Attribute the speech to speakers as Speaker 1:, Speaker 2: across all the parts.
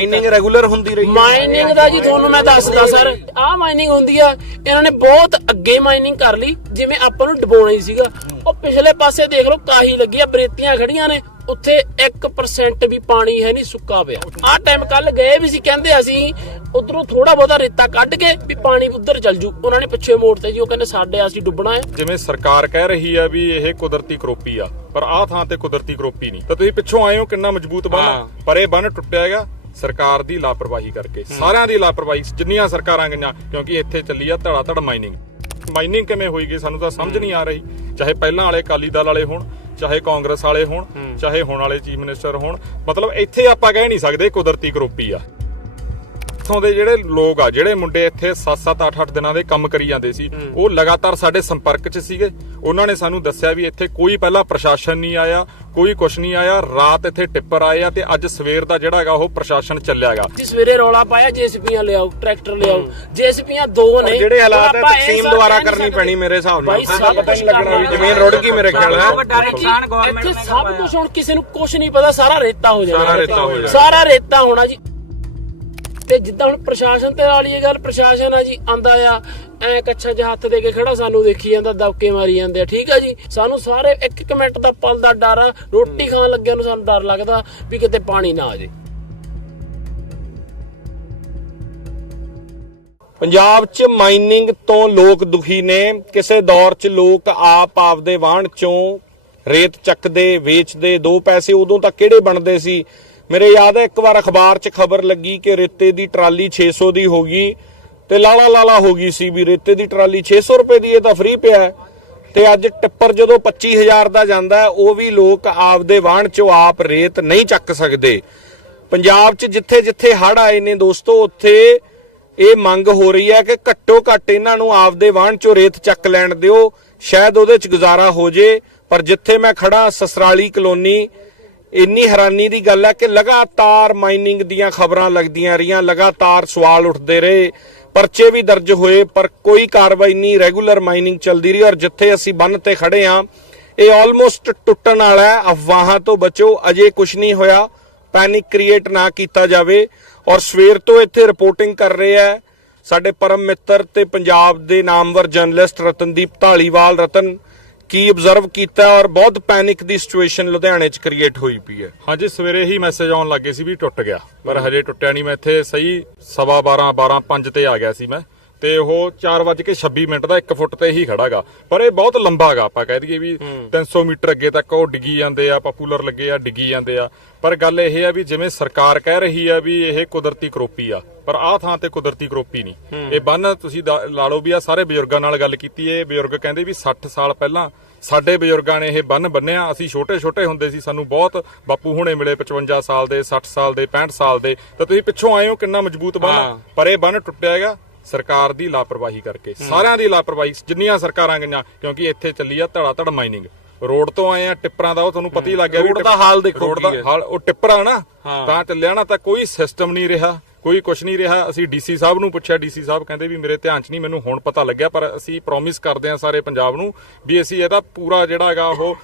Speaker 1: Mining regular ਹੁੰਦੀ ਰਹੀ
Speaker 2: mining ਦਾ ਜੀ ਤੁਹਾਨੂੰ ਮੈਂ ਦੱਸਦਾ ਸਰ ਆਹ ਮਾਈਨਿੰਗ ਹੁੰਦੀ ਆ ਇਹਨਾਂ ਨੇ ਬਹੁਤ ਅੱਗੇ ਮਾਈਨਿੰਗ ਕਰ ਲਈ ਜਿਵੇਂ ਆਪਾਂ ਨੂੰ ਡਬੋਣਾ ਹੀ ਸੀਗਾ। ਉਹ ਪਿਛਲੇ ਪਾਸੇ ਦੇਖ ਲਓ ਕਾਹੀ ਲੱਗੀ ਆ ਬਰੇਤੀਆਂ ਖੜੀਆਂ ਨੇ। ਉੱਥੇ 1% ਵੀ ਪਾਣੀ ਹੈ ਨਹੀਂ ਸੁੱਕਾ ਪਿਆ। ਆਹ ਟਾਈਮ ਕੱਲ ਗਏ ਵੀ ਸੀ ਕਹਿੰਦੇ ਅਸੀਂ ਉਧਰੋਂ ਥੋੜਾ ਬਹੁਤਾ ਰੇਤਾ ਕੱਢ ਕੇ ਵੀ ਪਾਣੀ ਉਧਰ ਚੱਲ ਜੂ। ਉਹਨਾਂ ਨੇ ਪਿੱਛੇ ਮੋੜ ਤੇ ਜੀ ਉਹ ਕਹਿੰਦੇ ਸਾਡੇ ਅਸੀਂ ਡੁੱਬਣਾ ਹੈ।
Speaker 3: ਜਿਵੇਂ ਸਰਕਾਰ ਕਹਿ ਰਹੀ ਆ ਵੀ ਇਹ ਕੁਦਰਤੀ ਕਰੋਪੀ ਆ ਪਰ ਆਹ ਥਾਂ ਤੇ ਕੁਦਰਤੀ ਕਰੋਪੀ ਨਹੀਂ। ਤਾਂ ਤੁਸੀਂ ਪਿੱਛੋਂ ਆਏ ਹੋ ਕਿੰਨਾ ਮਜ਼ਬੂਤ ਬੰਨ। ਪਰ ਇਹ ਬੰਨ ਟੁੱਟਿਆ ਹੈਗਾ ਸਰਕਾਰ ਦੀ ਲਾਪਰਵਾਹੀ ਕਰਕੇ। ਸਾਰਿਆਂ ਦੀ ਲਾਪਰਵਾਹੀ ਜਿੰਨੀਆਂ ਸਰਕਾਰਾਂ ਗਈਆਂ ਕਿਉਂਕਿ ਇੱਥੇ ਚੱਲੀ ਆ ਧੜਾ ਧੜ ਮਾਈਨਿੰਗ ਮਾਈਨਿੰਗ ਕਿਵੇਂ ਹੋਈਗੀ ਸਾਨੂੰ ਤਾਂ ਸਮਝ ਨਹੀਂ ਆ ਰਹੀ। ਚਾਹੇ ਪਹਿਲਾਂ ਵਾਲੇ ਅਕਾਲੀ ਦਲ ਵਾਲੇ ਹੋਣ ਚਾਹੇ ਕਾਂਗਰਸ ਵਾਲੇ ਹੋਣ ਚਾਹੇ ਹੁਣ ਵਾਲੇ ਚੀਫ ਮਿਨਿਸਟਰ ਹੋਣ ਮਤਲਬ ਇੱਥੇ ਆਪਾਂ ਕਹਿ ਨਹੀਂ ਸਕਦੇ ਕੁਦਰਤੀ ਕਰੋਪੀ ਆ। ਇੱਥੋਂ ਦੇ ਜਿਹੜੇ ਲੋਕ ਆ ਜਿਹੜੇ ਮੁੰਡੇ ਇੱਥੇ 7-7 8-8 ਦਿਨਾਂ ਦੇ ਕੰਮ ਕਰੀ ਜਾਂਦੇ ਸੀ ਉਹ ਲਗਾਤਾਰ ਸਾਡੇ ਸੰਪਰਕ 'ਚ ਸੀਗੇ। ਉਹਨਾਂ ਨੇ ਸਾਨੂੰ ਦੱਸਿਆ ਵੀ ਇੱਥੇ ਕੋਈ ਪਹਿਲਾਂ ਪ੍ਰਸ਼ਾਸਨ ਨਹੀਂ ਆਇਆ ਕੋਈ ਕੁਛ ਨਹੀਂ ਆਇਆ ਰਾਤ ਇੱਥੇ ਟਿੱਪਰ ਆਏ ਆ ਤੇ ਅੱਜ ਸਵੇਰ ਦਾ ਜਿਹੜਾ ਹੈਗਾ ਉਹ ਪ੍ਰਸ਼ਾਸਨ ਚੱਲਿਆਗਾ
Speaker 2: ਜੀ ਸਵੇਰੇ ਰੌਲਾ ਪਾਇਆ ਜੇਸੀਪੀਆਂ ਲਿਆਓ ਟਰੈਕਟਰ ਲਿਆਓ। ਜੇਸੀਪੀਆਂ ਦੋ ਨੇ
Speaker 1: ਜਿਹੜੇ ਹਾਲਾਤ ਹੈ ਤਕਸੀਮ ਦੁਆਰਾ ਕਰਨੀ। ਪੈਣੀ ਮੇਰੇ ਹਿਸਾਬ ਨਾਲ।
Speaker 2: ਸਭ
Speaker 1: ਪਤਾ ਨਹੀਂ
Speaker 2: ਕੁਛ
Speaker 1: ਲੱਗਣਾ ਵੀ ਜ਼ਮੀਨ ਰੁੜ ਗਈ ਮੇਰੇ ਖਿਆਲ ਹੈ
Speaker 4: ਵੱਡਾ ਨੁਕਸਾਨ ਗਵਰਨਮੈਂਟ
Speaker 2: ਇੱਥੇ
Speaker 4: ਨੇ
Speaker 2: ਸਭ। ਕੁਝ ਹੁਣ ਕਿਸੇ ਨੂੰ ਕੁਝ ਨਹੀਂ ਪਤਾ ਸਾਰਾ ਰੇਤਾ ਹੋ ਜਾਣਾ।
Speaker 1: ਸਾਰਾ ਰੇਤਾ ਹੋ ਜਾਣਾ।
Speaker 2: ਸਾਰਾ ਰੇਤਾ ਹੋਣਾ ਜੀ। ਤੇ ਜਿੱਦਾਂ ਹੁਣ ਪ੍ਰਸ਼ਾਸਨ ਤੇ ਵਾਲੀ ਇਹ ਗੱਲ ਪ੍ਰਸ਼ਾਸਨ ਆ ਜੀ ਆਂਦਾ ਆ ਐ ਕੱਛਾ ਜਿਹਾ ਹੱਥ ਦੇ ਕੇ ਖੜਾ ਸਾਨੂੰ ਦੇਖੀ ਜਾਂਦਾ ਦਬਕੇ ਮਾਰੀ ਜਾਂਦੇ ਆ। ਠੀਕ ਆ ਜੀ? ਸਾਨੂੰ ਸਾਰੇ ਇੱਕ ਇੱਕ ਮਿੰਟ ਦਾ ਪਲ ਦਾ ਡਰ ਆ ਰੋਟੀ ਖਾਣ ਲੱਗਿਆ ਨੂੰ ਸਾਨੂੰ ਡਰ ਲੱਗਦਾ ਵੀ ਕਿਤੇ ਪਾਣੀ ਨਾ ਆ ਜੇ।
Speaker 1: ਪੰਜਾਬ 'ਚ ਮਾਈਨਿੰਗ ਤੋਂ ਲੋਕ ਦੁਖੀ ਨੇ। ਕਿਸੇ ਦੌਰ 'ਚ ਲੋਕ ਆਪ ਆਪਦੇ ਵਾਹਣ 'ਚੋਂ ਰੇਤ ਚੱਕਦੇ ਵੇਚਦੇ ਦੋ ਪੈਸੇ ਉਦੋਂ ਤਾਂ ਕਿਹੜੇ ਬਣਦੇ ਸੀ? ਮੇਰੇ ਯਾਦ ਹੈ, ਇੱਕ ਵਾਰ ਅਖਬਾਰ 'ਚ ਖਬਰ ਲੱਗੀ ਕਿ ਰੇਤੇ ਦੀ ਟਰਾਲੀ 600 ਦੀ ਹੋ ਗਈ ਤੇ ਲਾਲਾ ਲਾਲਾ ਹੋ ਗਈ ਸੀ ਵੀ ਰੇਤੇ ਦੀ ਟਰਾਲੀ 600 ਰੁਪਏ ਦੀ, ਇਹ ਤਾਂ ਫ੍ਰੀ ਪਿਆ ਤੇ ਅੱਜ ਟਿੱਪਰ ਜਦੋਂ 25000 ਦਾ ਜਾਂਦਾ ਉਹ ਵੀ ਲੋਕ ਆਪਦੇ ਵਾਹਣ 'ਚੋਂ ਆਪ ਰੇਤ ਨਹੀਂ ਚੱਕ ਸਕਦੇ। ਪੰਜਾਬ 'ਚ ਜਿੱਥੇ-ਜਿੱਥੇ ਹੜ ਆਏ ਨੇ ਦੋਸਤੋ, ਉੱਥੇ ਇਹ ਮੰਗ ਹੋ ਰਹੀ ਹੈ ਕਿ ਘੱਟੋ ਘੱਟ ਇਹਨਾਂ ਨੂੰ ਆਪਦੇ ਵਾਹਣ 'ਚੋਂ ਰੇਤ ਚੱਕ ਲੈਣ ਦਿਓ। ਸ਼ਾਇਦ ਉਹਦੇ 'ਚ ਗੁਜ਼ਾਰਾ ਹੋ ਜੇ, ਪਰ ਜਿੱਥੇ ਮੈਂ ਖੜਾ ਸਸਰਾਲੀ ਕਲੋਨੀ ਇੰਨੀ ਹੈਰਾਨੀ ਦੀ ਗੱਲ ਹੈ ਕਿ ਲਗਾਤਾਰ ਮਾਈਨਿੰਗ ਦੀਆਂ ਖਬਰਾਂ ਲੱਗਦੀਆਂ ਰਹੀਆਂ, ਲਗਾਤਾਰ ਸਵਾਲ ਉੱਠਦੇ ਰਹੇ, ਪਰਚੇ ਵੀ ਦਰਜ ਹੋਏ, ਪਰ ਕੋਈ ਕਾਰਵਾਈ ਨਹੀਂ, ਰੈਗੂਲਰ ਮਾਈਨਿੰਗ ਚੱਲਦੀ ਰਹੀ ਔਰ ਜਿੱਥੇ ਅਸੀਂ ਬੰਨ ਤੇ ਖੜੇ ਆ ਇਹ ਆਲਮੋਸਟ ਟੁੱਟਣ ਵਾਲਾ ਹੈ। ਅਫਵਾਹਾਂ ਤੋਂ ਬਚੋ, ਅਜੇ ਕੁਝ ਨਹੀਂ ਹੋਇਆ। ਪੈਨਿਕ ਕ੍ਰੀਏਟ ਨਾ ਕੀਤਾ ਜਾਵੇ। ਔਰ ਸਵੇਰ ਤੋਂ ਇੱਥੇ ਰਿਪੋਰਟਿੰਗ ਕਰ ਰਹੇ ਹੈ ਸਾਡੇ ਪਰਮ ਮਿੱਤਰ ਤੇ ਪੰਜਾਬ ਦੇ ਨਾਮਵਰ ਜਰਨਲਿਸਟ ਰਤਨਦੀਪ ਢਾਲੀਵਾਲ ਰਤਨ ਕੀ ਆਬਜ਼ਰਵ ਕੀਤਾ ਔਰ ਬਹੁਤ ਪੈਨਿਕ ਦੀ ਸਿਚੁਏਸ਼ਨ ਲੁਧਿਆਣੇ 'ਚ ਕ੍ਰੀਏਟ ਹੋਈ ਪਈ ਹੈ।
Speaker 3: ਹਾਂਜੀ, ਸਵੇਰੇ ਹੀ ਮੈਸੇਜ ਆਉਣ ਲੱਗੇ ਸੀ ਵੀ ਟੁੱਟ ਗਿਆ। ਪਰ ਹਜੇ ਟੁੱਟਿਆ ਨਹੀਂ, ਮੈਂ ਇੱਥੇ ਸਹੀ ਸਵਾ 12 12 5 ਤੇ ਆ ਗਿਆ ਸੀ ਮੈਂ। ਤੇ ਉਹ 4:26 ਮਿੰਟ ਦਾ 1 ਫੁੱਟ ਤੇ ਹੀ ਖੜਾਗਾ। ਪਰ ਇਹ ਬਹੁਤ ਲੰਬਾਗਾ ਆਪਾਂ ਕਹਿ ਦਈਏ ਵੀ 300 ਮੀਟਰ ਅੱਗੇ ਤੱਕ ਉਹ ਡਿੱਗੀ ਜਾਂਦੇ ਆ ਪਪੂਲਰ ਲੱਗੇ ਆ ਡਿੱਗੀ ਜਾਂਦੇ ਆ। ਪਰ ਗੱਲ ਇਹ ਆ ਵੀ ਜਿਵੇਂ ਸਰਕਾਰ ਕਹਿ ਰਹੀ ਆ ਵੀ ਇਹ ਕੁਦਰਤੀ ਕਰੋਪੀ ਆ ਪਰ ਆਹ ਥਾਂ ਤੇ ਕੁਦਰਤੀ ਕਰੋਪੀ ਨਹੀਂ। ਇਹ ਬੰਨ ਤੁਸੀਂ ਲਾ ਲਓ ਵੀ ਆ ਸਾਰੇ ਬਜ਼ੁਰਗਾਂ ਨਾਲ ਗੱਲ ਕੀਤੀ ਇਹ ਬਜ਼ੁਰਗ ਕਹਿੰਦੇ ਵੀ 60 ਸਾਲ ਪਹਿਲਾਂ ਸਾਡੇ ਬਜ਼ੁਰਗਾਂ ਨੇ ਇਹ ਬੰਨ ਬੰਨਿਆ। ਅਸੀਂ ਛੋਟੇ ਛੋਟੇ ਹੁੰਦੇ ਸੀ ਸਾਨੂੰ ਬਹੁਤ ਬਾਪੂ ਹੁਣੇ ਮਿਲੇ 55 ਸਾਲ ਦੇ 60 ਸਾਲ ਦੇ 65 ਸਾਲ ਦੇ। ਤਾਂ ਤੁਸੀਂ ਪਿੱਛੋਂ ਆਏ ਹੋ ਕਿੰਨਾ ਮਜ਼ਬੂਤ ਬੰਨ। ਪਰ ਇਹ ਬੰਨ ਟੁੱਟਿਆ ਹੈਗਾ। ਸਰਕਾਰ ਦੀ ਲਾਪਰਵਾਹੀ ਕਰਕੇ। ਸਾਰਿਆਂ ਦੀ ਲਾਪਰਵਾਹੀ ਜਿੰਨੀਆਂ ਸਰਕਾਰਾਂ ਗਈਆਂ ਕਿਉਂਕਿ ਇੱਥੇ ਚੱਲੀ ਆ ਧੜਾ ਧੜ ਮਾਈਨਿੰਗ ਰੋਡ ਤੋਂ ਆਏ ਆ ਟਿੱਪਰਾਂ ਦਾ ਉਹ ਤੁਹਾਨੂੰ ਪਤਾ ਹੀ ਲੱਗ ਗਿਆ ਵੀ
Speaker 1: ਰੋਡ ਦਾ ਹਾਲ ਦੇਖੋ
Speaker 3: ਰੋਡ ਦਾ। ਹਾਲ ਉਹ ਟਿੱਪਰ ਨਾ। ਤਾਂ ਚੱਲਿਆ ਨਾ ਤਾਂ ਕੋਈ ਸਿਸਟਮ ਨਹੀਂ ਰਿਹਾ ਕੋਈ ਕੁਝ ਨਹੀਂ ਰਿਹਾ। ਅਸੀਂ ਡੀਸੀ ਸਾਹਿਬ ਨੂੰ ਪੁੱਛਿਆ ਡੀਸੀ ਸਾਹਿਬ ਕਹਿੰਦੇ ਵੀ ਮੇਰੇ ਧਿਆਨ 'ਚ ਨਹੀਂ ਮੈਨੂੰ ਹੁਣ ਪਤਾ ਲੱਗਿਆ ਪਰ ਅਸੀਂ ਪ੍ਰੋਮਿਸ ਕਰਦੇ ਹਾਂ ਸਾਰੇ ਪੰਜਾਬ ਨੂੰ ਵੀ ਅਸੀਂ ਇਹਦਾ ਪੂਰਾ ਜਿਹੜਾ ਹੈਗਾ ਉਹ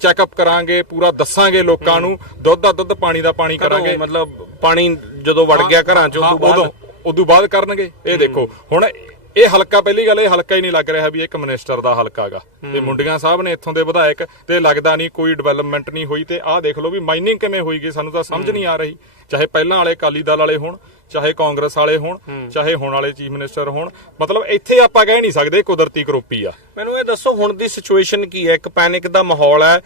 Speaker 3: ਚੈੱਕਅਪ ਕਰਾਂਗੇ ਪੂਰਾ ਦੱਸਾਂਗੇ ਲੋਕਾਂ ਨੂੰ। ਦੁੱਧ ਦਾ ਦੁੱਧ ਪਾਣੀ ਦਾ ਪਾਣੀ ਕਰਾਂਗੇ।
Speaker 1: ਮਤਲਬ ਪਾਣੀ ਜਦੋਂ ਵੜ ਗਿਆ ਘਰਾਂ 'ਚ ਉਦੋਂ।
Speaker 3: ਉਦੋਂ ਬਾਅਦ ਕਰਨਗੇ। ਇਹ ਦੇਖੋ ਹੁਣ ਇਹ ਹਲਕਾ ਪਹਿਲੀ ਗੱਲ ਇਹ ਹਲਕਾ ਹੀ ਨਹੀਂ ਲੱਗ ਰਿਹਾ ਵੀ ਇੱਕ ਮਿਨਿਸਟਰ ਦਾ ਹਲਕਾ ਹੈਗਾ। ਤੇ ਮੁੰਡੀਆਂ ਸਾਹਿਬ ਨੇ ਇੱਥੋਂ ਦੇ ਵਿਧਾਇਕ ਤੇ ਲੱਗਦਾ ਨਹੀਂ ਕੋਈ ਡਿਵੈਲਪਮੈਂਟ ਨਹੀਂ ਹੋਈ ਤੇ ਆਹ ਦੇਖ ਲਓ ਵੀ ਮਾਈਨਿੰਗ ਕਿਵੇਂ ਹੋਈਗੀ ਸਾਨੂੰ ਤਾਂ ਸਮਝ ਨਹੀਂ ਆ ਰਹੀ। ਚਾਹੇ ਪਹਿਲਾਂ ਵਾਲੇ ਅਕਾਲੀ ਦਲ ਵਾਲੇ ਹੋਣ ਚਾਹੇ ਕਾਂਗਰਸ ਵਾਲੇ ਹੋਣ ਚਾਹੇ ਹੁਣ ਵਾਲੇ ਚੀਫ ਮਿਨਿਸਟਰ ਹੋਣ ਮਤਲਬ ਇੱਥੇ ਆਪਾਂ ਕਹਿ ਨਹੀਂ ਸਕਦੇ ਕੁਦਰਤੀ ਕਰੋਪੀ ਆ।
Speaker 1: ਮੈਨੂੰ ਇਹ ਦੱਸੋ ਹੁਣ ਦੀ ਸਿਚੁਏਸ਼ਨ ਕੀ ਹੈ? ਇੱਕ ਪੈਨਿਕ ਦਾ ਮਾਹੌਲ ਹੈ।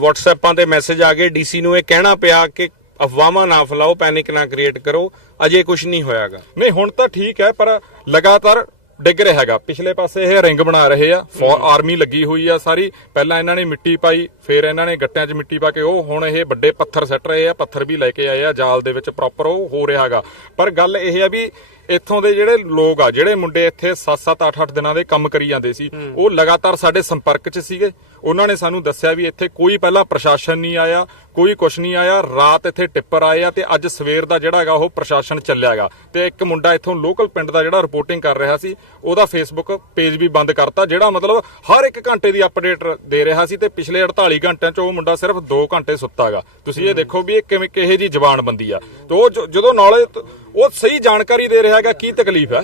Speaker 1: ਵਟਸਐਪਾਂ ਤੇ ਮੈਸੇਜ ਆ ਗਏ ਡੀਸੀ ਨੂੰ ਇਹ ਕਹਿਣਾ ਪਿਆ ਕਿ ਅਫਵਾਹਾਂ ਨਾ ਫੈਲਾਓ ਪੈਨਿਕ ਨਾ ਕ੍ਰੀਏਟ ਕਰੋ ਅਜੇ ਕੁਝ ਨਹੀਂ ਹੋਇਆਗਾ।
Speaker 3: ਨਹੀਂ ਹੁਣ ਤਾਂ ਠੀਕ ਹੈ ਪਰ ਲਗਾਤਾਰ ਡਿੱਗ ਰਿਹਾ ਹੈਗਾ। ਪਿਛਲੇ ਪਾਸੇ ਇਹ ਰਿੰਗ ਬਣਾ ਰਹੇ ਆ ਫੌਰ ਆਰਮੀ ਲੱਗੀ ਹੋਈ ਆ ਸਾਰੀ। ਪਹਿਲਾਂ ਇਹਨਾਂ ਨੇ ਮਿੱਟੀ ਪਾਈ ਫਿਰ ਇਹਨਾਂ ਨੇ ਗੱਟਿਆਂ 'ਚ ਮਿੱਟੀ ਪਾ ਕੇ ਉਹ ਹੁਣ ਇਹ ਵੱਡੇ ਪੱਥਰ ਸੱਟ ਰਹੇ ਆ ਪੱਥਰ ਵੀ ਲੈ ਕੇ ਆਏ ਆ ਜਾਲ ਦੇ ਵਿੱਚ ਪ੍ਰੋਪਰ ਉਹ ਹੋ ਰਿਹਾ ਹੈਗਾ। ਪਰ ਗੱਲ ਇਹ ਆ ਵੀ ਇੱਥੋਂ ਦੇ ਜਿਹੜੇ ਲੋਕ ਆ ਜਿਹੜੇ ਮੁੰਡੇ ਇੱਥੇ 7-7 8-8 ਦਿਨਾਂ ਦੇ ਕੰਮ ਕਰੀ ਜਾਂਦੇ ਸੀ ਉਹ ਲਗਾਤਾਰ ਸਾਡੇ ਸੰਪਰਕ 'ਚ ਸੀਗੇ। ਉਹਨਾਂ ਨੇ ਸਾਨੂੰ ਦੱਸਿਆ ਵੀ ਇੱਥੇ ਕੋਈ ਪਹਿਲਾਂ ਪ੍ਰਸ਼ਾਸਨ ਨਹੀਂ ਆਇਆ ਕੋਈ ਕੁਛ ਨਹੀਂ ਆਇਆ। ਰਾਤ ਇੱਥੇ ਟਿੱਪਰ ਆਏ ਆ ਤੇ ਅੱਜ ਸਵੇਰ ਦਾ ਜਿਹੜਾ ਹੈਗਾ ਉਹ ਪ੍ਰਸ਼ਾਸਨ ਚੱਲਿਆਗਾ ਤੇ ਇੱਕ ਮੁੰਡਾ ਇੱਥੋਂ ਲੋਕਲ ਪਿੰਡ ਦਾ ਜਿਹੜਾ ਰਿਪੋਰਟਿੰਗ ਕਰ ਰਿਹਾ ਸੀ ਉਹਦਾ ਫੇਸਬੁੱਕ ਪੇਜ ਵੀ ਬੰਦ ਕਰਤਾ ਜਿਹੜਾ ਮਤਲਬ ਹਰ ਇੱਕ ਘੰਟੇ ਦੀ ਅਪਡੇਟ ਦੇ ਰਿਹਾ ਸੀ ਤੇ ਪਿਛਲੇ 48 ਘੰਟਿਆਂ 'ਚ ਉਹ ਮੁੰਡਾ ਸਿਰਫ 2 ਘੰਟੇ ਸੁੱਤਾਗਾ ਤੁਸੀਂ ਇਹ ਦੇਖੋ ਵੀ ਇਹ ਕਿਵੇਂ ਕਿਹੇ ਜੀ ਜ਼ਬਾਨ ਬੰਦੀ ਆ। ਤੇ ਉਹ ਜਦੋਂ ਨੌਲੇਜ ਉਹ ਸਹੀ ਜਾਣਕਾਰੀ ਦੇ ਰਿਹਾ ਹੈਗਾ ਕੀ ਤਕਲੀਫ ਹੈ?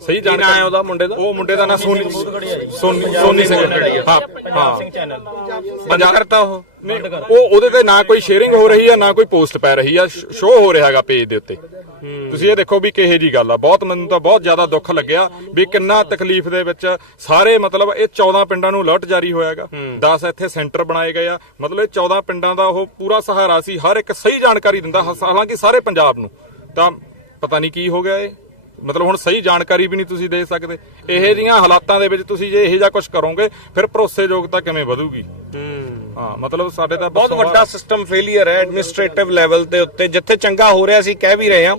Speaker 3: ਸਹੀ
Speaker 1: ਹੈ
Speaker 3: ਜਾਣਕਾਰੀ
Speaker 1: ਉਹਦਾ ਮੁੰਡੇ ਦਾ?
Speaker 3: ਉਹ ਮੁੰਡੇ ਦਾ ਨਾਂ ਸੋਨੀ ਸੋਨੀ ਸੋਨੀ ਸਿੰਘ ਹਾਂ ਹਾਂ।
Speaker 1: ਬੰਦ ਕਰਤਾ ਉਹ?
Speaker 3: ਉਹ ਉਹਦੇ ਤੇ ਨਾ ਕੋਈ ਸ਼ੇਅਰਿੰਗ ਹੋ ਰਹੀ ਆ ਨਾ ਕੋਈ ਪੋਸਟ ਪੈ ਰਹੀ ਆ ਸ਼ੋ ਹੋ ਰਿਹਾ ਹੈਗਾ ਪੇਜ ਦੇ ਉੱਤੇ। ਤੁਸੀਂ ਇਹ ਦੇਖੋ ਵੀ ਕਿਹੇ ਜੀ ਗੱਲ ਆ। ਬਹੁਤ ਮੈਨੂੰ ਤਾਂ ਬਹੁਤ ਜ਼ਿਆਦਾ ਦੁੱਖ ਲੱਗਿਆ ਵੀ ਕਿੰਨਾ ਤਕਲੀਫ ਦੇ ਵਿੱਚ ਸਾਰੇ ਮਤਲਬ ਇਹ 14 ਪਿੰਡਾਂ ਨੂੰ ਅਲਰਟ ਜਾਰੀ ਹੋਇਆਗਾ 10 ਇੱਥੇ ਸੈਂਟਰ ਬਣਾਏ ਗਏ ਆ। ਮਤਲਬ ਇਹ 14 ਪਿੰਡਾਂ ਦਾ ਉਹ ਪੂਰਾ ਸਹਾਰਾ ਸੀ। ਹਰ ਇੱਕ ਸਹੀ ਜਾਣਕਾਰੀ ਦਿੰਦਾ। ਹਾ- ਹਾਲਾਂਕਿ ਸਾਰੇ ਪੰਜਾਬ ਨੂੰ। ਤਾਂ ਪਤਾ ਨਹੀਂ ਕੀ ਹੋ ਗਿਆ ਇਹ। ਮਤਲਬ ਹੁਣ ਸਹੀ ਜਾਣਕਾਰੀ ਵੀ ਨਹੀਂ ਤੁਸੀਂ ਦੇ ਸਕਦੇ। ਇਹੋ ਜਿਹੀਆਂ ਹਾਲਾਤਾਂ ਦੇ ਵਿੱਚ ਤੁਸੀਂ ਜੇ ਇਹੋ ਜਿਹਾ ਕੁਝ ਕਰੋਗੇ ਫਿਰ ਭਰੋਸੇਯੋਗਤਾ ਕਿਵੇਂ ਵਧੂਗੀ? ਹਾਂ। ਮਤਲਬ ਸਾਡੇ ਤਾਂ
Speaker 1: ਬਹੁਤ ਵੱਡਾ ਸਿਸਟਮ ਫੇਲਿਅਰ ਹੈ ਐਡਮਿਨਿਸਟ੍ਰੇਟਿਵ ਲੈਵਲ ਤੇ ਉੱਤੇ। ਜਿੱਥੇ ਚੰਗਾ ਹੋ ਰਿਹਾ ਸੀ ਕਹਿ ਵੀ ਰਹੇ ਹਾਂ।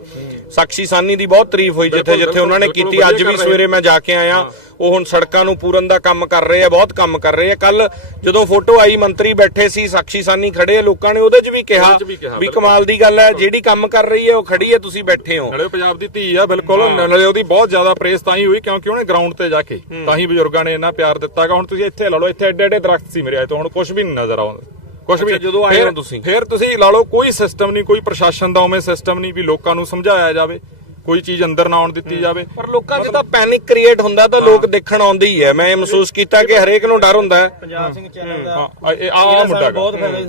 Speaker 1: ਸਾਕਸ਼ੀ ਸਾਨੀ ਦੀ ਬਹੁਤ ਤਾਰੀਫ ਹੋਈ ਜਿੱਥੇ ਜਿੱਥੇ ਉਹਨਾਂ ਨੇ ਕੀਤੀ। ਅੱਜ ਵੀ ਸਵੇਰੇ ਮੈਂ ਜਾ ਕੇ ਆਇਆ। ਉਹ ਹੁਣ ਸੜਕਾਂ ਨੂੰ ਪੂਰਨ ਦਾ ਕੰਮ ਕਰ ਰਹੇ ਆ ਬਹੁਤ ਕੰਮ ਕਰ ਰਹੇ ਆ। ਕੱਲ ਜਦੋਂ ਫੋਟੋ ਆਈ ਮੰਤਰੀ ਬੈਠੇ ਸੀ ਸਾਕਸ਼ੀ ਸਾਨੀ ਖੜੇ ਆ ਲੋਕਾਂ ਨੇ ਉਹਦੇ 'ਚ ਵੀ ਕਿਹਾ
Speaker 3: ਵੀ।
Speaker 1: ਕਮਾਲ ਦੀ ਗੱਲ ਹੈ ਜਿਹੜੀ ਕੰਮ ਕਰ ਰਹੀ ਹੈ ਉਹ ਖੜੀ ਹੈ ਤੁਸੀਂ ਬੈਠੇ ਹੋ।
Speaker 3: ਨਾਲੇ ਪੰਜਾਬ ਦੀ ਧੀ ਆ ਬਿਲਕੁਲ। ਨਾਲੇ ਉਹਦੀ ਬਹੁਤ ਜ਼ਿਆਦਾ ਪ੍ਰੇਸ ਤਾਂ ਹੀ ਹੋਈ ਕਿਉਂਕਿ ਉਹਨੇ ਗਰਾਊਂਡ ਤੇ ਜਾ ਕੇ ਤਾਂ ਹੀ ਬਜ਼ੁਰਗਾਂ ਨੇ ਇੰਨਾ ਪਿਆਰ ਦਿੱਤਾਗਾ। ਹੁਣ ਤੁਸੀਂ ਇੱਥੇ ਲਾ ਲਓ ਇੱਥੇ ਐਡੇ ਐਡੇ ਦਰਖਤ ਸੀ ਮੇਰੇ ਆਏ ਤੋਂ ਹੁਣ ਕੁਝ ਵੀ ਨਹੀਂ ਨਜ਼ਰ ਆਉਂਦਾ। ਕੁਝ ਵੀ
Speaker 1: ਜਦੋਂ ਆਏ ਹੋ ਤੁਸੀਂ?
Speaker 3: ਫਿਰ ਤੁਸੀਂ ਲਾ ਲਓ ਕੋਈ ਸਿਸਟਮ ਨਹੀਂ ਕੋਈ ਪ੍ਰਸ਼ਾਸਨ ਦਾ ਉਵੇਂ ਸਿਸਟਮ ਨਹੀਂ ਵੀ ਲੋਕਾਂ ਨੂੰ ਸਮਝਾਇਆ ਜਾਵੇ ਕੋਈ ਚੀਜ਼ ਅੰਦਰ ਨਾ ਆਉਣ ਦਿੱਤੀ ਜਾਵੇ।
Speaker 1: ਪਰ ਲੋਕਾਂ 'ਚ ਤਾਂ ਪੈਨਿਕ ਕ੍ਰੀਏਟ ਹੁੰਦਾ ਤਾਂ ਲੋਕ ਦੇਖਣ ਆਉਂਦੇ ਹੀ ਹੈ। ਮੈਂ ਇਹ ਮਹਿਸੂਸ ਕੀਤਾ ਕਿ ਹਰੇਕ ਨੂੰ ਡਰ ਹੁੰਦਾ ਹੈ।
Speaker 4: ਪੰਜਾਬ ਸਿੰਘ ਚੈਨਲ ਦਾ
Speaker 3: ਆ ਇਹ- ਆ ਮੁੰਡਾ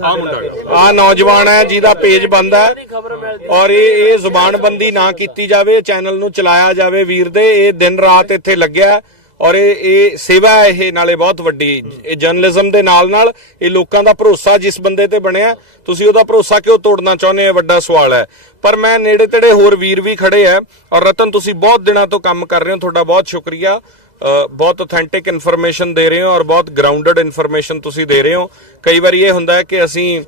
Speaker 3: ਆ ਮੁੰਡਾ ਗਾ
Speaker 1: ਆ ਨੌਜਵਾਨ ਹੈ ਜਿਹਦਾ ਪੇਜ ਬੰਦ ਹੈ। ਔਰ ਇਹ ਇਹ ਜ਼ੁਬਾਨਬੰਦੀ ਨਾ ਕੀਤੀ ਜਾਵੇ ਚੈਨਲ ਨੂੰ ਚਲਾਇਆ ਜਾਵੇ। ਵੀਰ ਦੇ ਇਹ ਦਿਨ ਰਾਤ ਇੱਥੇ ਲੱਗਿਆ ਹੈ। ਔਰ ਇਹ ਇਹ ਸੇਵਾ ਹੈ ਇਹ ਨਾਲੇ ਬਹੁਤ ਵੱਡੀ। ਇਹ ਜਰਨਲਿਜ਼ਮ ਦੇ ਨਾਲ ਨਾਲ ਇਹ ਲੋਕਾਂ ਦਾ ਭਰੋਸਾ ਜਿਸ ਬੰਦੇ ਤੇ ਬਣਿਆ, ਤੁਸੀਂ ਉਹਦਾ ਭਰੋਸਾ ਕਿਉਂ ਤੋੜਨਾ ਚਾਹੁੰਦੇ ਹੋ? ਵੱਡਾ ਸਵਾਲ ਹੈ। ਪਰ ਮੈਂ ਨੇੜੇ ਤੇੜੇ ਹੋਰ ਵੀਰ ਵੀ ਖੜੇ ਆ ਔਰ ਰਤਨ, ਤੁਸੀਂ ਬਹੁਤ ਦਿਨਾਂ ਤੋਂ ਕੰਮ ਕਰ ਰਹੇ ਹੋ। ਤੁਹਾਡਾ ਬਹੁਤ ਸ਼ੁਕਰੀਆ। ਬਹੁਤ ਆਥੈਂਟਿਕ ਇਨਫੋਰਮੇਸ਼ਨ ਦੇ ਰਹੇ ਹੋ ਔਰ ਬਹੁਤ ਗਰਾਊਂਡਡ ਇਨਫੋਰਮੇਸ਼ਨ ਤੁਸੀਂ ਦੇ ਰਹੇ ਹੋ। ਕਈ ਵਾਰੀ ਇਹ ਹੁੰਦਾ ਹੈ ਕਿ ਅਸੀਂ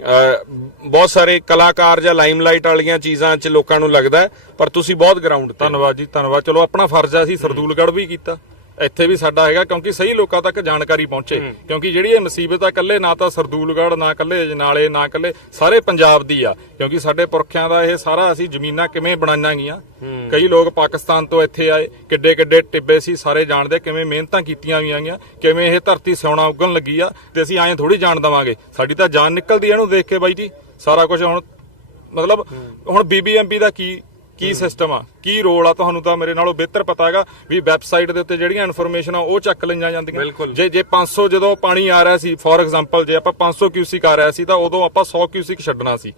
Speaker 1: ਬਹੁਤ ਸਾਰੇ ਕਲਾਕਾਰ ਜਾਂ ਲਾਈਮਲਾਈਟ ਵਾਲੀਆਂ ਚੀਜ਼ਾਂ 'ਚ ਲੋਕਾਂ ਨੂੰ ਲੱਗਦਾ ਪਰ ਤੁਸੀਂ ਬਹੁਤ ਗਰਾਊਂਡ
Speaker 3: ਧੰਨਵਾਦ ਜੀ, ਧੰਨਵਾਦ। ਚਲੋ, ਆਪਣਾ ਫਰਜ਼ ਹੈ ਅਸੀਂ ਸਰਦੂਲਗੜ੍ਹ ਵੀ ਕੀਤਾ। ਇੱਥੇ ਵੀ ਸਾਡਾ ਹੈਗਾ ਕਿਉਂਕਿ ਸਹੀ ਲੋਕਾਂ ਤੱਕ ਜਾਣਕਾਰੀ ਪਹੁੰਚੇ। ਕਿਉਂਕਿ ਜਿਹੜੀ ਇਹ ਮੁਸੀਬਤ ਆ ਇਕੱਲੇ ਨਾ ਤਾਂ ਸਰਦੂਲਗੜ੍ਹ ਨਾ ਇਕੱਲੇ ਅਜਨਾਲੇ ਨਾ ਇਕੱਲੇ ਸਾਰੇ ਪੰਜਾਬ ਦੀ ਆ। ਕਿਉਂਕਿ ਸਾਡੇ ਪੁਰਖਿਆਂ ਦਾ ਇਹ ਸਾਰਾ ਅਸੀਂ ਜ਼ਮੀਨਾਂ ਕਿਵੇਂ ਬਣਾਈਆਂ ਗਈਆਂ? ਕਈ ਲੋਕ ਪਾਕਿਸਤਾਨ ਤੋਂ ਇੱਥੇ ਆਏ ਕਿੱਡੇ ਕਿੱਡੇ ਟਿੱਬੇ ਸੀ ਸਾਰੇ ਜਾਣਦੇ ਕਿਵੇਂ ਮਿਹਨਤਾਂ ਕੀਤੀਆਂ ਗਈਆਂ ਗੀਆਂ ਕਿਵੇਂ ਇਹ ਧਰਤੀ ਸਿਉਣਾ ਉੱਗਣ ਲੱਗੀ ਆ ਤੇ ਅਸੀਂ ਐਂ ਥੋੜੀ ਜਾਣ ਦਵਾਂਗੇ। ਸਾਡੀ ਤਾਂ ਜਾਨ ਨਿਕਲਦੀ ਇਹਨੂੰ ਦੇਖ ਕੇ ਬਾਈ ਜੀ ਸਾਰਾ ਕੁਝ ਹੁਣ ਮਤਲਬ ਹੁਣ ਬੀਬੀਐਮਬੀ ਦਾ ਕੀ ਕੀ ਸਿਸਟਮ ਆ? ਕੀ ਰੋਲ ਆ? ਤੁਹਾਨੂੰ ਤਾਂ ਮੇਰੇ ਨਾਲੋਂ ਬਿਹਤਰ ਪਤਾ ਹੈਗਾ ਵੀ ਵੈਬਸਾਈਟ ਦੇ ਉੱਤੇ ਜਿਹੜੀਆਂ ਇਨਫੋਰਮੇਸ਼ਨ ਆ ਉਹ ਚੱਕ ਲਈਆਂ ਜਾਂਦੀਆਂ। ਜੇ ਜੇ 500 ਜਦੋਂ ਪਾਣੀ ਆ ਰਿਹਾ ਸੀ ਫੋਰ ਐਗਜ਼ਾਮਪਲ ਜੇ ਆਪਾਂ 500 ਕਿਊਸਿਕ ਆ ਰਿਹਾ ਸੀ ਤਾਂ ਉਦੋਂ ਆਪਾਂ 100 ਕਿਊਸਿਕ ਛੱਡਣਾ ਸੀ।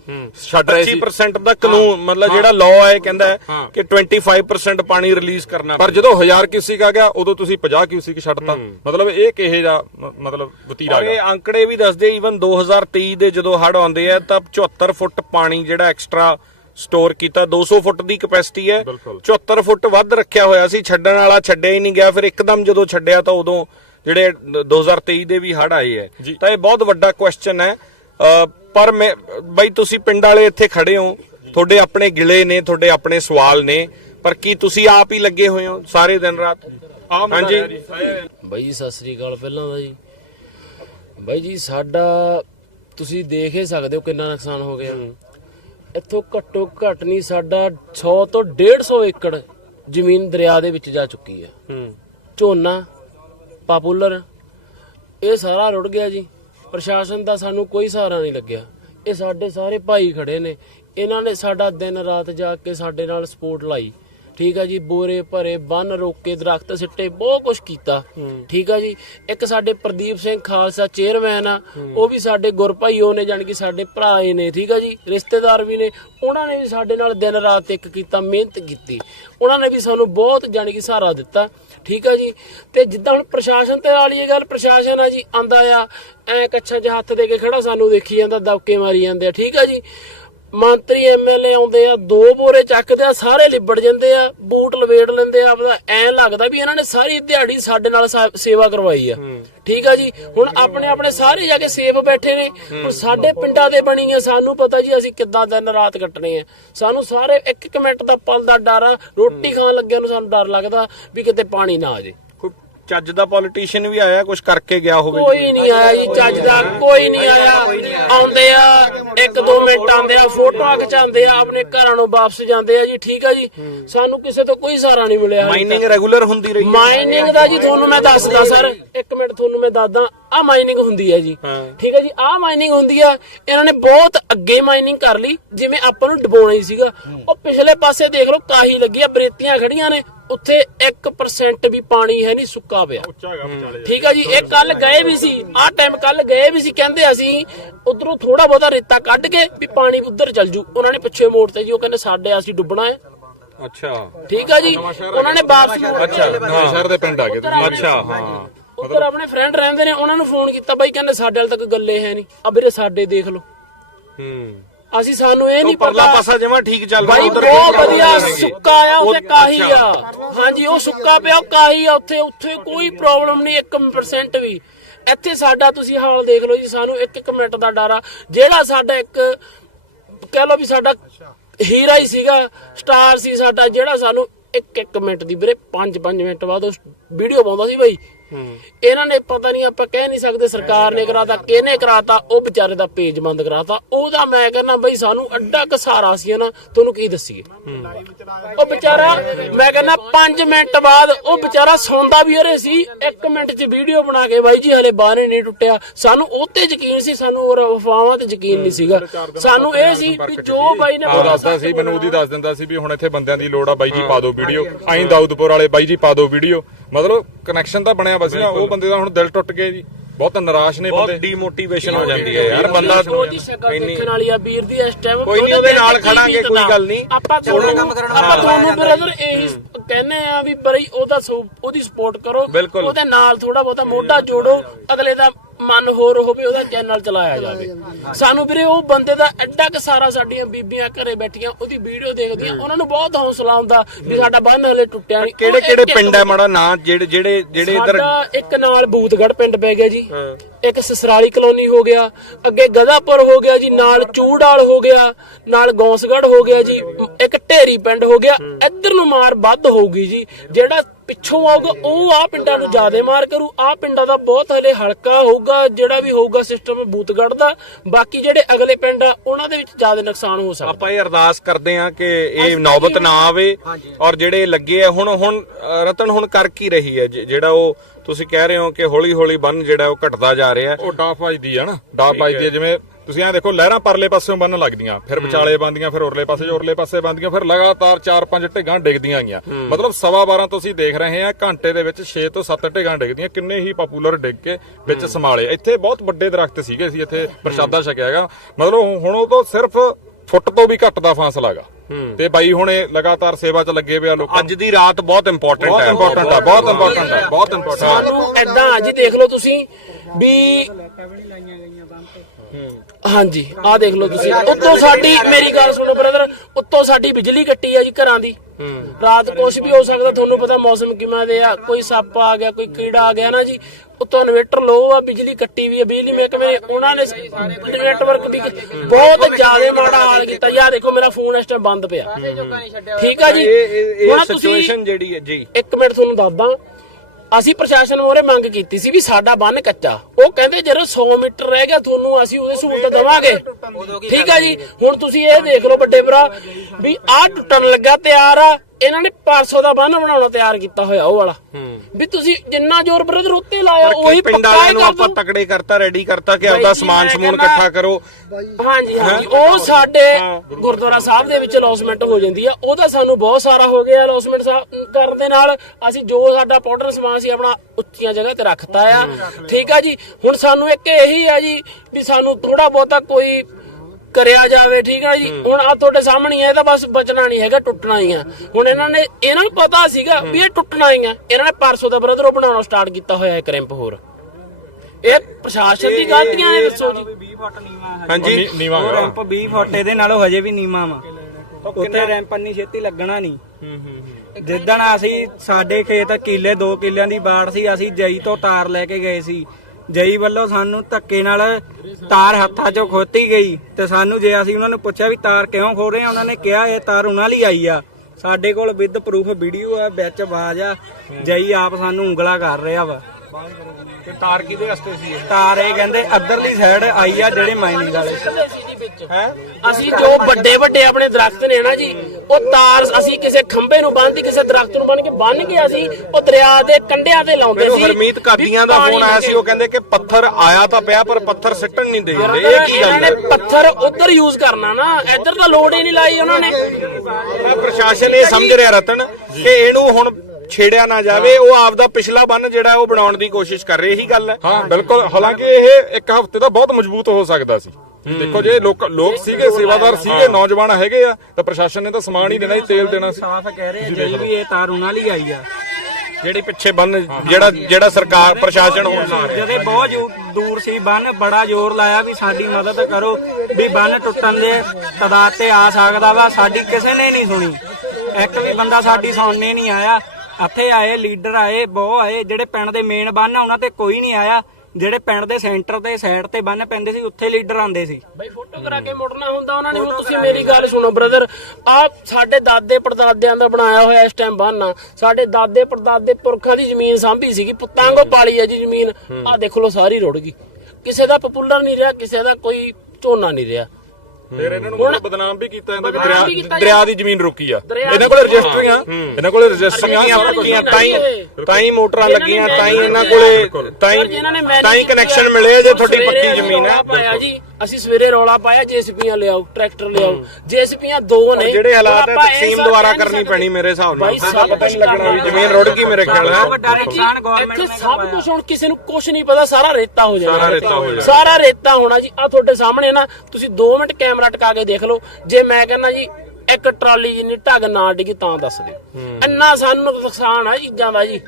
Speaker 3: ਛੱਡ ਰਹੇ ਸੀ।
Speaker 1: 25% ਦਾ ਕਾਨੂੰਨ ਮਤਲਬ ਜਿਹੜਾ ਲਾਅ ਹੈ ਕਹਿੰਦਾ। ਕਿ 25% ਪਾਣੀ ਰਿਲੀਜ਼ ਕਰਨਾ
Speaker 3: ਪਰ ਜਦੋਂ 1000 ਕਿਊਸਿਕ ਆ ਗਿਆ ਉਦੋਂ ਤੁਸੀਂ 50 ਕਿਊਸਿਕ ਛੱਡਤਾ। ਮਤਲਬ ਇਹ ਕਿਹੇ ਜਾ ਮਤਲਬ ਵਤੀਰਾ
Speaker 1: ਇਹ ਅੰਕੜੇ ਵੀ ਦੱਸਦੇ ਈਵਨ 2023 ਦੇ ਜਦੋਂ ਹੜ ਆਉਂਦੇ ਆ ਤਾਂ 74 ਫੁੱਟ ਪਾਣੀ ਜਿਹੜਾ ਐਕਸਟਰਾ ਸਟੋਰ ਕੀਤਾ। 200 ਫੁੱਟ ਦੀ ਕਪੈਸਿਟੀ ਹੈ।
Speaker 3: ਬਿਲਕੁਲ।
Speaker 1: 74 ਫੁੱਟ ਵੱਧ ਰੱਖਿਆ ਹੋਇਆ ਸੀ। ਛੱਡਣ ਵਾਲਾ ਛੱਡਿਆ ਹੀ ਨਹੀਂ ਗਿਆ। ਫਿਰ ਇੱਕਦਮ ਜਦੋਂ ਛੱਡਿਆ ਤਾਂ ਉਦੋਂ ਜਿਹੜੇ 2023 ਦੇ ਵੀ ਹੜ ਆਏ ਹੈ। ਤਾਂ ਇਹ ਬਹੁਤ ਵੱਡਾ ਕੁਐਸਚਨ ਹੈ। ਪਰ ਮੈਂ ਬਾਈ ਤੁਸੀਂ ਪਿੰਡ ਵਾਲੇ ਇੱਥੇ ਖੜੇ ਹੋ। ਤੁਹਾਡੇ ਆਪਣੇ ਗਿਲੇ ਨੇ ਤੁਹਾਡੇ ਆਪਣੇ ਸਵਾਲ ਨੇ। ਪਰ ਕੀ ਤੁਸੀਂ ਆਪ ਹੀ ਲੱਗੇ ਹੋਏ ਹੋ ਸਾਰੇ ਦਿਨ ਰਾਤ? ਹਾਂਜੀ।
Speaker 2: ਬਾਈ ਜੀ ਸਤਿ ਸ੍ਰੀ ਅਕਾਲ ਪਹਿਲਾਂ ਦਾ ਜੀ। ਬਾਈ ਜੀ ਸਾਡਾ ਤੁਸੀਂ ਦੇਖ ਹੀ ਸਕਦੇ ਹੋ ਕਿੰਨਾ ਨੁਕਸਾਨ ਹੋ ਗਿਆ। ਇੱਥੋਂ ਘੱਟੋ ਘੱਟ ਨਹੀਂ ਸਾਡਾ 100 ਤੋਂ 150 ਏਕੜ ਜ਼ਮੀਨ ਦਰਿਆ ਦੇ ਵਿੱਚ ਜਾ ਚੁੱਕੀ ਹੈ।
Speaker 1: ਹੂੰ।
Speaker 2: ਝੋਨਾ ਪਾਪੂਲਰ ਇਹ ਸਾਰਾ ਰੁੜ ਗਿਆ ਜੀ। ਪ੍ਰਸ਼ਾਸਨ ਦਾ ਸਾਨੂੰ ਕੋਈ ਸਹਾਰਾ ਨਹੀਂ ਲੱਗਿਆ। ਇਹ ਸਾਡੇ ਸਾਰੇ ਭਾਈ ਖੜੇ ਨੇ। ਇਹਨਾਂ ਨੇ ਸਾਡਾ ਦਿਨ ਰਾਤ ਜਾ ਕੇ ਸਾਡੇ ਨਾਲ ਸਪੋਰਟ ਲਾਈ। ਠੀਕ ਆ ਜੀ ਬੋਰੇ ਭਰੇ ਬੰਨ ਰੋਕੇ ਦਰਖਤ ਸਿੱਟੇ ਬਹੁਤ ਕੁਝ ਕੀਤਾ। ਠੀਕ ਆ ਜੀ ਇੱਕ ਸਾਡੇ ਪ੍ਰਦੀਪ ਸਿੰਘ ਖਾਲਸਾ ਚੇਅਰਮੈਨ ਆ ਉਹ ਵੀ ਸਾਡੇ ਗੁਰਭਾਈਓ ਨੇ ਜਾਣੀ ਕਿ ਸਾਡੇ ਭਰਾ ਹੀ ਨੇ ਠੀਕ ਆ ਜੀ ਰਿਸ਼ਤੇਦਾਰ ਵੀ ਨੇ ਉਹਨਾਂ ਨੇ ਵੀ ਸਾਡੇ ਨਾਲ ਦਿਨ ਰਾਤ ਇੱਕ ਕੀਤਾ ਮਿਹਨਤ ਕੀਤੀ। ਉਹਨਾਂ ਨੇ ਵੀ ਸਾਨੂੰ ਬਹੁਤ ਜਾਣੀ ਕਿ ਸਹਾਰਾ ਦਿੱਤਾ ਠੀਕ ਆ ਜੀ। ਤੇ ਜਿੱਦਾਂ ਹੁਣ ਪ੍ਰਸ਼ਾਸਨ ਤੇ ਵਾਲੀ ਇਹ ਗੱਲ ਪ੍ਰਸ਼ਾਸਨ ਆ ਜੀ ਆਂਦਾ ਆ ਐ ਕੱਛਾਂ 'ਚ ਹੱਥ ਦੇ ਕੇ ਖੜਾ ਸਾਨੂੰ ਦੇਖੀ ਜਾਂਦਾ ਦਬਕੇ ਮਾਰੀ ਜਾਂਦੇ ਆ ਠੀਕ ਆ ਜੀ। ਮੰਤਰੀ ਐਮਐਲਏ ਆਉਂਦੇ ਆ ਦੋ ਬੋਰੇ ਚੱਕਦੇ ਆ ਸਾਰੇ ਲਿਬੜ ਜਾਂਦੇ ਆ ਬੂਟ ਲਵੇੜ ਲੈਂਦੇ ਆ ਆਪਦਾ ਐਂ ਲੱਗਦਾ ਵੀ ਇਹਨਾਂ ਨੇ ਸਾਰੀ ਦਿਹਾੜੀ ਸਾਡੇ ਨਾਲ ਸੇਵਾ ਕਰਵਾਈ ਆ। ਠੀਕ ਆ ਜੀ? ਹੁਣ ਆਪਣੇ ਆਪਣੇ ਸਾਰੇ ਜਾ ਕੇ ਸੇਫ ਬੈਠੇ ਨੇ। ਹੁਣ ਸਾਡੇ ਪਿੰਡਾਂ ਦੇ ਬਣੀ ਆ ਸਾਨੂੰ ਪਤਾ ਜੀ ਅਸੀਂ ਕਿੱਦਾਂ ਦਿਨ ਰਾਤ ਕੱਟਣੇ ਆ। ਸਾਨੂੰ ਸਾਰੇ ਇੱਕ ਇੱਕ ਮਿੰਟ ਦਾ ਪਲ ਦਾ ਡਰ ਆ। ਰੋਟੀ ਖਾਣ ਲੱਗਿਆ ਨੂੰ ਸਾਨੂੰ ਡਰ ਲੱਗਦਾ ਵੀ ਕਿਤੇ ਪਾਣੀ ਨਾ ਆ ਜੇ।
Speaker 1: ਚੱਜ ਦਾ ਪੋਲੀਟੀਸ਼ੀਅਨ ਵੀ ਆਇਆ ਕੁਝ ਕਰਕੇ ਗਿਆ ਹੋਵੇ
Speaker 2: ਕੋਈ ਨਹੀਂ ਆਇਆ ਜੀ ਚੱਜ ਦਾ ਕੋਈ ਨਹੀਂ ਆਇਆ। ਆਉਂਦੇ ਆ ਇੱਕ ਦੋ ਮਿੰਟ ਆਉਂਦੇ ਆ ਫੋਟੋਆਂ ਖਿਚਾਉਂਦੇ ਆ ਆਪਣੇ ਘਰਾਂ ਨੂੰ ਵਾਪਸ ਜਾਂਦੇ ਆ ਜੀ ਠੀਕ ਆ ਜੀ। ਸਾਨੂੰ ਕਿਸੇ ਤੋਂ ਕੋਈ ਸਹਾਰਾ ਨਹੀਂ ਮਿਲਿਆ
Speaker 1: ਮਾਈਨਿੰਗ ਰੈਗੂਲਰ ਹੁੰਦੀ ਰਹੀ?
Speaker 2: ਮਾਈਨਿੰਗ ਦਾ ਜੀ ਤੁਹਾਨੂੰ ਮੈਂ ਦੱਸਦਾ ਸਰ। ਇੱਕ ਮਿੰਟ ਤੁਹਾਨੂੰ ਮੈਂ ਦੱਸਦਾ ਆ ਮਾਈਨਿੰਗ ਹੁੰਦੀ ਹੈ ਜੀ।
Speaker 1: ਹਾਂ।
Speaker 2: ਠੀਕ ਹੈ ਜੀ ਆ ਮਾਈਨਿੰਗ ਹੁੰਦੀ ਆ। ਇਹਨਾਂ ਨੇ ਬਹੁਤ ਅੱਗੇ ਮਾਈਨਿੰਗ ਕਰ ਲਈ ਜਿਵੇਂ ਆਪਾਂ ਨੂੰ ਡਬੋਣਾ ਹੀ ਸੀਗਾ। ਉਹ ਪਿਛਲੇ ਪਾਸੇ ਦੇਖ ਲਓ ਕਾਹੀ ਲੱਗੀ ਆ ਬਰੇਤੀਆਂ ਖੜੀਆਂ ਨੇ। ਉੱਥੇ 1% ਵੀ ਪਾਣੀ ਹੈ ਨਹੀਂ ਸੁੱਕਾ ਪਿਆ। ਠੀਕ ਆ ਜੀ ਇਹ ਕੱਲ ਗਏ ਵੀ ਸੀ ਆਹ ਟਾਈਮ ਕੱਲ ਗਏ ਵੀ ਸੀ ਕਹਿੰਦੇ ਅਸੀਂ ਉਧਰੋਂ ਥੋੜਾ ਬਹੁਤਾ ਰੇਤਾ ਕੱਢ ਕੇ ਵੀ ਪਾਣੀ ਉਧਰ ਚੱਲ ਜੂ। ਉਹਨਾਂ ਨੇ ਪਿੱਛੇ ਮੋੜ ਤੇ ਜੀ ਉਹ ਕਹਿੰਦੇ ਸਾਡੇ ਅਸੀਂ ਡੁੱਬਣਾ ਹੈ।
Speaker 1: ਅੱਛਾ।
Speaker 2: ਠੀਕ ਆ ਜੀ ਉਹਨਾਂ ਨੇ ਵਾਪਸ ਮੁੜ
Speaker 1: ਅੱਛਾ,
Speaker 3: ਨਵੇਂ ਸ਼ਹਿਰ ਦੇ ਪਿੰਡ ਆ ਗਏ।
Speaker 1: ਅੱਛਾ ਹਾਂ।
Speaker 2: ਉੱਧਰ ਆਪਣੇ ਫਰੈਂਡ ਰਹਿੰਦੇ ਨੇ ਉਹਨਾਂ ਨੂੰ ਫੋਨ ਕੀਤਾ ਬਾਈ ਕਹਿੰਦੇ ਸਾਡੇ ਹਾਲ ਤੱਕ ਗੱਲੇ ਹੈ ਨਹੀਂ। ਆ ਵੀਰੇ ਸਾਡੇ ਦੇਖ ਲਓ।
Speaker 1: ਹੂੰ।
Speaker 2: ਅਸੀਂ ਸਾਨੂੰ ਇਹ ਨਹੀਂ
Speaker 1: ਪਰਲਾ
Speaker 2: ਪਤਾ
Speaker 1: ਪਾਸਾ ਜਮਾ ਠੀਕ ਚੱਲ ਰਿਹਾ
Speaker 2: ਬਾਈ
Speaker 1: ਉੱਧਰ
Speaker 2: ਬਹੁਤ ਵਧੀਆ। ਸੁੱਕਾ ਆ ਉੱਥੇ ਕਾਹੀ। ਆ। ਹਾਂਜੀ ਉਹ ਸੁੱਕਾ ਪਿਆ ਉਹ ਕਾਹੀ ਆ ਉੱਥੇ ਉੱਥੇ ਕੋਈ ਪ੍ਰੋਬਲਮ ਨਹੀਂ 1% ਵੀ। ਇੱਥੇ ਸਾਡਾ ਤੁਸੀਂ ਹਾਲ ਦੇਖ ਲਓ ਜੀ ਸਾਨੂੰ ਇੱਕ ਇੱਕ ਮਿੰਟ ਦਾ ਡਰ ਆ। ਜਿਹੜਾ ਸਾਡਾ ਇੱਕ ਕਹਿ ਲਓ ਵੀ ਸਾਡਾ ਹੀਰਾ ਹੀ ਸੀਗਾ ਸਟਾਰ ਸੀ ਸਾਡਾ ਜਿਹੜਾ ਸਾਨੂੰ ਇੱਕ ਇੱਕ ਮਿੰਟ ਦੀ ਵੀਰੇ 5-5 ਮਿੰਟ ਬਾਅਦ ਉਹ ਵੀਡੀਓ ਪਾਉਂਦਾ ਸੀ ਬਾਈ। ਇਹਨਾਂ ਨੇ ਪਤਾ ਨਹੀਂ ਆਪਾਂ ਕਹਿ ਨਹੀਂ ਸਕਦੇ ਸਰਕਾਰ ਨੇ ਕਰਾਤਾ ਕਿਹਨੇ ਕਰਾਤਾ ਉਹ ਵਿਚਾਰੇ ਦਾ ਪੇਜ ਬੰਦ ਕਰਾਤਾ। ਉਹਦਾ ਮੈਂ ਕਹਿੰਦਾ ਬਈ ਸਾਨੂੰ ਅੱਡਾ ਕਸਾਰਾ ਸੀ ਨਾ ਤੁਹਾਨੂੰ ਕੀ ਦੱਸੀਏ? ਉਹ ਵਿਚਾਰਾ ਮੈਂ ਕਹਿੰਦਾ 5 ਮਿੰਟ ਬਾਅਦ ਉਹ ਵਿਚਾਰਾ ਸੌਂਦਾ ਵੀ ਅਰੇ ਸੀ 1 ਮਿੰਟ 'ਚ ਵੀਡੀਓ ਬਣਾ ਕੇ ਬਾਈ ਜੀ ਹਲੇ ਬਾਹਰ ਨਹੀਂ ਟੁੱਟਿਆ। ਸਾਨੂੰ ਉਹ ਤੇ ਯਕੀਨ ਸੀ ਸਾਨੂੰ ਹੋਰ ਅਫਵਾਹਾਂ ਤੇ ਯਕੀਨ ਨਹੀਂ ਸੀਗਾ। ਸਾਨੂੰ ਇਹ ਸੀ ਵੀ ਜੋ ਬਾਈ ਨੇ
Speaker 3: ਦੱਸਦਾ ਸੀ ਮੈਨੂੰ ਉਹਦੀ ਦੱਸ ਦਿੰਦਾ ਸੀ ਵੀ ਹੁਣ ਇੱਥੇ ਬੰਦਿਆਂ ਦੀ ਲੋੜ ਆ ਬਾਈ ਜੀ ਪਾ ਦਿਓ ਵੀਡੀਓ। ਆਈ ਦਾਊਦਪੁਰ ਵਾਲੇ ਬਾਈ ਜੀ ਪਾ ਦਿਓ ਵੀਡੀਓ। ਮਤਲਬ ਕਨੈਕਸ਼ਨ ਤਾਂ ਬਣਿਆ ਨਾ ਉਹ ਬੰਦੇ ਦਾ ਹੁਣ ਦਿਲ ਟੁੱਟ ਗਿਆ ਜੀ। ਬਹੁਤ ਨਿਰਾਸ਼ ਨੇ
Speaker 1: ਬਹੁਤ ਡੀਮੋਟੀਵੇਸ਼ਨ ਹੋ ਜਾਂਦੀ ਹੈ ਯਾਰ ਬੰਦਾ
Speaker 2: ਉਹਦੀ ਸ਼ਕਲ ਦੇਖਣ ਵਾਲੀ ਆ ਵੀਰ ਦੀ ਇਸ ਟਾਈਮ
Speaker 1: ਕੋਈ ਨੀ, ਉਹਦੇ ਨਾਲ ਖੜਾਂਗੇ, ਕੋਈ ਗੱਲ ਨੀ।
Speaker 2: ਆਪਾਂ ਤੁਹਾਨੂੰ ਆਪਾਂ ਤੁਹਾਨੂੰ ਬ੍ਰਦਰ ਇਹੀ ਕਹਿੰਦੇ ਆ ਵੀ ਬਈ ਉਹਦਾ ਉਹਦੀ ਸਪੋਰਟ ਕਰੋ
Speaker 1: ਬਿਲਕੁਲ।
Speaker 2: ਉਹਦੇ ਨਾਲ ਥੋੜਾ ਬਹੁਤਾ ਮੋਢਾ ਜੋੜੋ ਅਗਲੇ ਦਾ ਮਨ ਹੋਰ ਹੋਵੇ ਉਹਦਾ ਚੈਨਲ ਚਲਾਇਆ ਜਾਵੇ। ਸਾਨੂੰ ਵੀਰੇ ਉਹ ਬੰਦੇ ਦਾ ਐਡਾ ਕਿ ਸਾਰਾ ਸਾਡੀਆਂ ਬੀਬੀਆਂ ਘਰੇ ਬੈਠੀਆਂ ਉਹਦੀ ਵੀਡੀਓ ਦੇਖਦੀਆਂ ਉਹਨਾਂ ਨੂੰ ਬਹੁਤ ਹੌਸਲਾ ਹੁੰਦਾ ਵੀ ਸਾਡਾ ਬੰਨ ਹਲੇ ਟੁੱਟਿਆ ਨਹੀਂ
Speaker 1: ਕਿਹੜੇ ਕਿਹੜੇ ਪਿੰਡ ਹੈ ਮਾੜਾ ਨਾਂ ਜਿਹੜੇ ਜਿਹੜੇ ਜਿਹੜੇ ਇਧਰ
Speaker 2: ਸਾਡਾ ਇੱਕ ਨਾਲ ਬੂਤਗੜ ਪਿੰਡ ਪੈ ਗਿਆ ਜੀ। ਇੱਕ ਸਸਰਾਲੀ ਕਲੋਨੀ ਹੋ ਗਿਆ। ਅੱਗੇ ਗਦਾਪੁਰ ਹੋ ਗਿਆ ਜੀ ਨਾਲ ਚੂੜਾਲ ਹੋ ਗਿਆ ਨਾਲ ਗੌਂਸਗੜ ਹੋ ਗਿਆ ਜੀ ਇੱਕ ਢੇਰੀ ਪਿੰਡ ਹੋ ਗਿਆ। ਇੱਧਰ ਨੂੰ ਮਾਰ ਵੱਧ ਹੋਊਗੀ ਜੀ। ਜਿਹੜਾ ਪਿੱਛੋਂ ਆਊਗਾ ਉਹ ਆ ਪਿੰਡਾਂ ਨੂੰ ਜ਼ਿਆਦਾ ਮਾਰ ਕਰੂ। ਆ ਪਿੰਡਾਂ ਦਾ ਬਹੁਤ ਹਲੇ ਹਲਕਾ ਹੋਊਗਾ ਜਿਹੜਾ ਵੀ ਹੋਊਗਾ ਸਿਸਟਮ ਬੂਤਗੜ ਦਾ। ਬਾਕੀ ਜਿਹੜੇ ਅਗਲੇ ਪਿੰਡ ਆ ਉਹਨਾਂ ਦੇ ਵਿੱਚ ਜ਼ਿਆਦਾ ਨੁਕਸਾਨ ਹੋ ਸਕਦਾ।
Speaker 1: ਆਪਾਂ ਇਹ ਅਰਦਾਸ ਕਰਦੇ ਹਾਂ ਕਿ ਇਹ ਨੌਬਤ ਨਾ ਆਵੇ ਔਰ ਜਿਹੜੇ ਲੱਗੇ ਆ ਹੁਣ ਹੁਣ ਰਤਨ ਹੁਣ ਕਰ ਕੀ ਰਹੀ ਹੈ? ਜਿਹੜਾ ਉਹ ਤੁਸੀਂ ਕਹਿ ਰਹੇ ਹੋ ਕਿ ਹੌਲੀ ਹੌਲੀ ਬੰਨ ਜਿਹੜਾ ਉਹ ਘਟਦਾ ਜਾ ਰਿਹਾ। ਹੈ
Speaker 3: ਉਹ ਡਾਫ ਵੱਜਦੀ ਆ ਨਾ। ਡਾਫ ਵੱਜਦੀ ਆ ਜਿਵੇਂ ਤੁਸੀਂ ਐ ਦੇਖੋ ਲਹਿਰਾਂ ਪਰਲੇ ਪਾਸਿਓਂ ਬੰਨ ਲੱਗਦੀਆਂ ਫਿਰ ਵਿਚਾਲੇ ਬੰਦੀਆਂ ਫਿਰ ਉਰਲੇ ਪਾਸੇ ਉਰਲੇ ਪਾਸੇ ਬੰਦੀਆਂ ਫਿਰ ਲਗਾਤਾਰ 4-5 ਢਿੱਗਾਂ ਡਿੱਗਦੀਆਂ ਗਈਆਂ ਮਤਲਬ ਸਵਾ 12 ਤੁਸੀਂ ਦੇਖ ਰਹੇ ਆ ਘੰਟੇ ਦੇ ਵਿੱਚ 6 ਤੋਂ 7 ਢਿੱਗਾਂ ਡਿੱਗਦੀਆਂ ਕਿੰਨੇ ਹੀ ਪਪੂਲਰ ਡਿੱਗ ਕੇ ਵਿੱਚ ਸਮਾਲੇ ਇੱਥੇ ਬਹੁਤ ਵੱਡੇ ਦਰਖਤ ਸੀਗੇ ਸੀ ਇੱਥੇ ਪ੍ਰਸ਼ਾਦਾ ਛਕਿਆ ਹੈਗਾ। ਮਤਲਬ ਹੁਣ ਉਹ ਤੋਂ ਸਿਰਫ ਫੁੱਟ ਤੋਂ ਵੀ ਘੱਟ ਦਾ ਫਾਸਲਾ ਹੈਗਾ। ਤੇ ਬਾਈ ਹੁਣ ਲਗਾਤਾਰ ਸੇਵਾ 'ਚ ਲੱਗੇ ਹੋਏ ਆ ਲੋਕਾਂ।
Speaker 1: ਅੱਜ ਦੀ ਰਾਤ ਬਹੁਤ ਇੰਪੋਰਟੈਂਟ
Speaker 3: ਬਹੁਤ
Speaker 1: ਹੈ।
Speaker 3: ਇੰਪੋਰਟੈਂਟ ਆ ਬਹੁਤ ਇੰਪੋਰਟੈਂਟ ਆ ਬਹੁਤ ਇੰਪੋਰਟੈਂਟ
Speaker 2: ਸਾਨੂੰ ਐਦਾਂ ਆ ਜੀ ਦੇਖ ਲਓ ਤੁਸੀਂ ਵੀ ਹਾਂਜੀ ਆਹ ਦੇਖ ਲਓ ਤੁਸੀਂ। ਉੱਤੋਂ ਸਾਡੀ ਮੇਰੀ ਗੱਲ ਸੁਣੋ ਬ੍ਰਦਰ ਉੱਤੋਂ ਸਾਡੀ ਬਿਜਲੀ ਕੱਟੀ ਆ ਜੀ ਘਰਾਂ ਦੀ। ਰਾਤ ਕੁਛ ਵੀ ਹੋ ਸਕਦਾ ਤੁਹਾਨੂੰ ਪਤਾ ਮੌਸਮ ਕਿਵੇਂ ਦੇ ਆ ਕੋਈ ਸੱਪ ਆ ਗਿਆ ਕੋਈ ਕੀੜਾ ਆ ਗਿਆ ਨਾ ਜੀ ਉੱਤੋਂ ਇਨਵੇਟਰ ਲੋ ਆ ਬਿਜਲੀ ਕੱਟੀ ਵੀ ਆ ਬਿਜਲੀ ਮਹਿਕਮੇ ਉਹਨਾਂ ਨੇ ਨੈਟਵਰਕ ਵੀ ਬਹੁਤ ਜ਼ਿਆਦਾ ਮਾੜਾ ਹਾਲ ਕੀਤਾ। ਯਾ ਦੇਖੋ ਮੇਰਾ ਫੋਨ ਇਸ ਟਾਈਮ ਬੰਦ ਪਿਆ। ਠੀਕ ਆ ਜੀ?
Speaker 1: ਇਹ ਇਹ-
Speaker 2: ਹੁਣ
Speaker 1: ਇਹ
Speaker 2: ਤੁਸੀਂ
Speaker 1: ਸਿਚੁਏਸ਼ਨ ਜਿਹੜੀ ਹੈ ਜੀ।
Speaker 2: ਇੱਕ ਮਿੰਟ ਤੁਹਾਨੂੰ ਦੱਸਦਾ। ਅਸੀਂ ਪ੍ਰਸ਼ਾਸਨ ਮੋਰੇ ਮੰਗ ਕੀਤੀ ਸੀ ਵੀ ਸਾਡਾ ਬੰਨ ਕੱਚਾ। ਉਹ ਕਹਿੰਦੇ ਜਦੋਂ 100 ਮੀਟਰ ਰਹਿ ਗਿਆ ਤੁਹਾਨੂੰ ਅਸੀਂ ਉਹਦੇ ਸਹੂਲਤ ਦੇਵਾਂਗੇ। ਠੀਕ ਆ ਜੀ ਹੁਣ ਤੁਸੀਂ ਇਹ ਦੇਖ ਲਓ ਵੱਡੇ ਭਰਾ ਵੀ ਆਹ ਟੁੱਟਣ ਲੱਗਾ ਤਿਆਰ ਆ। ਇਹਨਾਂ ਨੇ 500 ਦਾ ਬੰਨ ਬਣਾਉਣਾ ਤਿਆਰ ਕੀਤਾ ਹੋਇਆ ਉਹ ਵਾਲਾ। ਵੀ ਤੁਸੀਂ ਜਿੰਨਾ ਜ਼ੋਰ ਬ੍ਰਦਰ ਉੱਤੇ ਲਾਇਆ ਉਹੀ ਪੱਕਾ ਹੀ
Speaker 1: ਨੂੰ
Speaker 2: ਕਰ
Speaker 1: ਆਪਾਂ। ਤਕੜੇ ਕਰਤਾ ਰੈਡੀ ਕਰਤਾ ਕਿ ਆਪਦਾ ਸਮਾਨ ਸਮੂਨ ਇਕੱਠਾ ਕਰੋ।
Speaker 2: ਹਾਂਜੀ ਹਾਂਜੀ। ਉਹ ਸਾਡੇ ਗੁਰਦੁਆਰਾ ਸਾਹਿਬ ਦੇ ਵਿੱਚ ਅਲੌਸਮੈਂਟ ਹੋ ਜਾਂਦੀ ਆ। ਉਹਦਾ ਸਾਨੂੰ ਬਹੁਤ ਸਾਰਾ ਹੋ ਗਿਆ ਅਲੌਸਮੈਂਟ ਕਰਨ ਦੇ ਨਾਲ। ਅਸੀਂ ਜੋ ਸਾਡਾ ਪਾਊਡਰ ਸਮਾਨ ਸੀ ਆਪਣਾ ਉੱਚੀਆਂ ਜਗ੍ਹਾ ਤੇ ਰੱਖਤਾ ਆ। ਠੀਕ ਆ ਜੀ। ਹੁਣ ਸਾਨੂੰ ਇੱਕ ਇਹੀ ਆ ਜੀ ਵੀ ਸਾਨੂੰ ਥੋੜਾ ਬਹੁਤਾ ਕੋਈ ਕਰਿਆ ਜਾਵੇ ਠੀਕ ਆ ਜੀ? ਹੁਣ ਆ ਤੁਹਾਡੇ ਸਾਹਮਣੇ ਹੀ ਆ ਇਹ ਤਾਂ ਬਸ ਬਚਣਾ ਨਹੀਂ ਹੈਗਾ ਟੁੱਟਣਾ ਹੀ ਆ। ਹੁਣ ਇਹਨਾਂ ਨੇ ਇਹਨਾਂ ਨੂੰ ਪਤਾ ਸੀਗਾ ਵੀ ਇਹ ਟੁੱਟਣਾ ਹੀ ਆ। ਇਹਨਾਂ ਨੇ ਪਰਸੋਂ ਦਾ ਬ੍ਰਦਰ ਉਹ ਬਣਾਉਣਾ ਸਟਾਰਟ ਕੀਤਾ ਹੋਇਆ ਹੈ ਕ੍ਰੈਂਪ ਹੋਰ। ਇਹ ਪ੍ਰਸ਼ਾਸਨ ਦੀ ਗਲਤੀਆਂ ਨੇ ਦੱਸੋ ਜੀ।
Speaker 4: 20 ਫੁੱਟ ਨੀਵਾ ਹੈ।
Speaker 1: ਹਾਂਜੀ।
Speaker 3: ਨੀਵਾਂ।
Speaker 4: ਰੈਂਪ 20 ਫੁੱਟ ਇਹਦੇ ਨਾਲੋਂ ਹਜੇ ਵੀ ਨੀਵਾ ਵਾ। ਉੱਥੇ ਰੈਂਪ ਇੰਨੀ ਛੇਤੀ ਲੱਗਣਾ ਨਹੀਂ। ਜਿੱਦਣ ਅਸੀਂ ਸਾਡੇ ਖੇਤ ਕਿੱਲੇ 2 ਕਿੱਲਿਆਂ ਦੀ ਬਾੜ ਸੀ ਅਸੀਂ ਜਈ ਤੋਂ ਤਾਰ ਲੈ ਕੇ ਗਏ ਸੀ। ਜਈ ਵੱਲੋਂ ਸਾਨੂੰ ਧੱਕੇ ਨਾਲ ਤਾਰ ਹੱਥਾਂ 'ਚੋਂ ਖੋਤੀ ਗਈ ਤੇ ਸਾਨੂੰ ਜੇ ਅਸੀਂ ਉਹਨਾਂ ਨੂੰ ਪੁੱਛਿਆ ਵੀ ਤਾਰ ਕਿਉਂ ਖੋ ਰਹੇ ਆ, ਉਹਨਾਂ ਨੇ ਕਿਹਾ ਇਹ ਤਾਰ ਉਹਨਾਂ ਲਈ ਆਈ ਆ। ਸਾਡੇ ਕੋਲ ਵਿਦ ਪ੍ਰੂਫ ਵੀਡੀਓ ਆ, ਵਿੱਚ ਆਵਾਜ਼ ਆ। ਜਈ ਆਪ ਸਾਨੂੰ ਉਂਗਲਾ ਕਰ ਰਿਹਾ ਵਾ।
Speaker 1: ਤੇ ਤਾਰ ਕਿਹਦੇ ਵਾਸਤੇ ਸੀ
Speaker 4: ਤਾਰ ਇਹ ਕਹਿੰਦੇ ਅੱਧਰ ਦੀ ਸਾਈਡ ਆਈ ਆ ਜਿਹੜੇ ਮਾਈਨਿੰਗ ਵਾਲੇ
Speaker 1: ਹੈ?
Speaker 2: ਅਸੀਂ ਜੋ ਵੱਡੇ ਵੱਡੇ ਆਪਣੇ ਦਰਖਤ ਨੇ ਨਾ ਜੀ ਉਹ ਤਾਰ ਅਸੀਂ ਕਿਸੇ ਖੰਭੇ ਨੂੰ ਬੰਨ੍ਹਦੀ ਕਿਸੇ ਦਰਖਤ ਨੂੰ ਬੰਨ ਕੇ ਬੰਨ ਕੇ ਅਸੀਂ ਉਹ ਦਰਿਆ ਦੇ ਕੰਢਿਆਂ ਤੇ ਲਾਉਂਦੇ ਸੀ।
Speaker 1: ਹਰਮੀਤ ਕਾਦੀਆਂ ਦਾ ਫੋਨ ਆਇਆ ਸੀ ਉਹ ਕਹਿੰਦੇ ਕਿ ਪੱਥਰ ਆਇਆ ਤਾਂ ਪਿਆ ਪਰ ਪੱਥਰ ਸਿੱਟਣ ਨਹੀਂ ਦੇ ਰਹੇ ਇਹ ਕੀ ਗੱਲ ਹੈ?
Speaker 2: ਪੱਥਰ ਉਧਰ ਯੂਜ਼ ਕਰਨਾ ਨਾ ਇੱਧਰ ਤਾਂ ਲੋਡ ਹੀ ਨਹੀਂ ਲਾਈ ਉਹਨਾਂ ਨੇ।
Speaker 1: ਪ੍ਰਸ਼ਾਸਨ ਇਹ ਸਮਝ ਰਿਹਾ ਰਤਨ ਕਿ ਇਹਨੂੰ ਹੁਣ ਛੇੜਿਆ ਨਾ ਜਾਵੇ ਉਹ ਆਪਦਾ ਪਿਛਲਾ ਬੰਨ ਜਿਹੜਾ ਉਹ ਬਣਾਉਣ ਦੀ ਕੋਸ਼ਿਸ਼ ਕਰ ਰਹੇ ਇਹੀ ਗੱਲ ਹੈ।
Speaker 3: ਹਾਂ ਬਿਲਕੁਲ। ਹਾਲਾਂਕਿ ਇਹ ਇੱਕ ਹਫ਼ਤੇ ਦਾ ਬਹੁਤ ਮਜ਼ਬੂਤ ਹੋ ਸਕਦਾ ਸੀ। ਦੇਖੋ ਜੇ ਲੋਕ ਲੋਕ ਸੀਗੇ ਸੇਵਾਦਾਰ ਸੀਗੇ ਨੌਜਵਾਨ ਹੈਗੇ ਆ ਤਾਂ ਪ੍ਰਸ਼ਾਸਨ ਨੇ ਤਾਂ ਸਮਾਨ ਹੀ ਦੇਣਾ ਸੀ ਤੇਲ ਦੇਣਾ ਸੀ।
Speaker 4: ਸਾਫ਼ ਕਹਿ ਰਹੇ ਆ, ਵੀ ਇਹ ਤਾਰ ਉਹਨਾਂ ਲਈ ਆਈ ਆ।
Speaker 1: ਜਿਹੜੀ ਪਿੱਛੇ ਬੰਨ ਜਿਹੜਾ ਜਿਹੜਾ ਸਰਕਾਰ ਪ੍ਰਸ਼ਾਸਨ ਹੁਣ ਲਾ ਰਿਹਾ
Speaker 4: ਜਦੇ ਬਹੁਤ ਜੂ- ਦੂਰ ਸੀ ਬੰਨ ਬੜਾ ਜ਼ੋਰ ਲਾਇਆ ਵੀ ਸਾਡੀ ਮਦਦ ਕਰੋ ਵੀ ਬੰਨ ਟੁੱਟਣ ਦੇ ਤਦਾਦ ਤੇ ਆ ਸਕਦਾ ਵਾ ਸਾਡੀ ਕਿਸੇ ਨੇ ਨਹੀਂ ਸੁਣੀ। ਇੱਕ ਵੀ ਬੰਦਾ ਸਾਡੀ ਸੁਣਨੇ ਨਹੀਂ ਆਇਆ। ਇੱਥੇ ਆਏ ਲੀਡਰ ਆਏ ਬਹੁਤ ਆਏ ਜਿਹੜੇ ਪਿੰਡ ਦੇ ਮੇਨ ਬੰਨ ਆ ਉਹਨਾਂ ਤੇ ਕੋਈ ਨਹੀਂ ਆਇਆ। ਜਿਹੜੇ ਪਿੰਡ ਦੇ ਸੈਂਟਰ ਤੇ ਸਾਈਡ ਤੇ ਬੰਨ ਪੈਂਦੇ ਸੀ ਉੱਥੇ ਲੀਡਰ ਆਂਦੇ ਸੀ।
Speaker 2: ਬਈ ਫੋਟੋ ਕਰਾ ਕੇ ਮੁੜਨਾ ਹੁੰਦਾ ਉਹਨਾਂ ਨੇ ਹੁਣ ਤੁਸੀਂ ਮੇਰੀ ਗੱਲ ਸੁਣੋ ਬ੍ਰਦਰ ਆ ਸਾਡੇ ਦਾਦੇ ਪੜਦਾਦਿਆਂ ਦਾ ਬਣਾਇਆ ਹੋਇਆ ਇਸ ਟਾਈਮ ਬੰਨਾ ਸਾਡੇ ਦਾਦੇ ਪੜਦਾਦੇ ਪੁਰਖਾਂ ਦੀ ਜ਼ਮੀਨ ਸਾਂਭੀ ਸੀਗੀ ਪੁੱਤਾਂਗੋ ਪਾਲੀ ਹੈ ਜੀ ਜ਼ਮੀਨ। ਆ ਦੇਖ ਲਓ ਸਾਰੀ ਰੁੜ ਗਈ। ਕਿਸੇ ਦਾ ਪਪੂਲਰ ਨਹੀਂ ਰਿਹਾ ਕਿਸੇ ਦਾ ਕੋਈ ਝੋਨਾ ਨਹੀਂ ਰਿਹਾ।
Speaker 3: ਫਿਰ ਇਹਨਾਂ ਨੂੰ ਮਤਲਬ ਬਦਨਾਮ ਵੀ ਕੀਤਾ ਜਾਂਦਾ ਵੀ ਦਰਿਆ ਦਰਿਆ ਦੀ ਜ਼ਮੀਨ ਰੁਕੀ ਆ। ਇਹਨਾਂ ਕੋਲੇ ਰਜਿਸਟਰੀਆਂ ਇਹਨਾਂ ਕੋਲੇ ਰਜਿਸਟਰੀਆਂ ਸਾਰਾ ਕੁਝ
Speaker 1: ਤਾਂ ਹੀ ਤਾਂ ਹੀ ਮੋਟਰਾਂ ਲੱਗੀਆਂ ਤਾਂ ਹੀ ਇਹਨਾਂ ਕੋਲੇ ਤਾਂ ਹੀ ਤਾਂ ਕਨੈਕਸ਼ਨ ਮਿਲੇ ਜੇ ਤੁਹਾਡੀ ਪੱਕੀ ਜ਼ਮੀਨ
Speaker 2: ਪਾਇਆ ਜੀ। ਅਸੀਂ ਸਵੇਰੇ ਰੌਲਾ ਪਾਇਆ ਜੇਸੀਪੀਆਂ ਲਿਆਓ ਟਰੈਕਟਰ ਲਿਆਓ। ਜੇਸੀਪੀਆਂ ਦੋ ਨੇ
Speaker 1: ਜਿਹੜੇ ਹਾਲਾਤ ਹੈ ਤਕਸੀਮ
Speaker 2: ਨਹੀਂ
Speaker 1: ਕਰਨੀ। ਪੈਣੀ ਮੇਰੇ ਹਿਸਾਬ ਨਾਲ।
Speaker 2: ਸਭ
Speaker 1: ਪਤਾ ਨਹੀਂ ਲੱਗਣਾ ਵੀ ਜ਼ਮੀਨ ਰੁੜ ਗਈ ਮੇਰੇ ਖਿਆਲ ਹੈ।
Speaker 4: ਵੱਡਾ ਨੁਕਸਾਨ ਗਵਰਨਮੈਂਟ
Speaker 2: ਇੱਥੇ
Speaker 4: ਨੇ
Speaker 2: ਸਭ ਕੁਝ ਹੁਣ ਕਿਸੇ ਨੂੰ ਕੁਝ ਨਹੀਂ ਪਤਾ ਸਾਰਾ ਰੇਤਾ ਹੋ ਜਾਣਾ।
Speaker 1: ਸਾਰਾ ਰੇਤਾ ਹੋ ਜਾਣਾ।
Speaker 2: ਸਾਰਾ ਰੇਤਾ ਹੋਣਾ ਜੀ। ਆ ਤੁਹਾਡੇ ਸਾਹਮਣੇ ਨਾ ਤੁਸੀਂ 2 ਮਿੰਟ ਕੈਮਰਾ ਟਿਕਾ ਕੇ ਦੇਖ ਲਓ। ਜੇ ਮੈਂ ਕਹਿੰਦਾ ਜੀ ਇੱਕ ਟਰਾਲੀ ਜਿੰਨੀ ਢੱਗ ਨਾ ਡਿੱਗੀ ਤਾਂ ਦੱਸ ਦਿਓ। ਇੰਨਾ ਸਾਨੂੰ ਨੁਕਸਾਨ ਆ ਚੀਜ਼ਾਂ ਦਾ ਜੀ।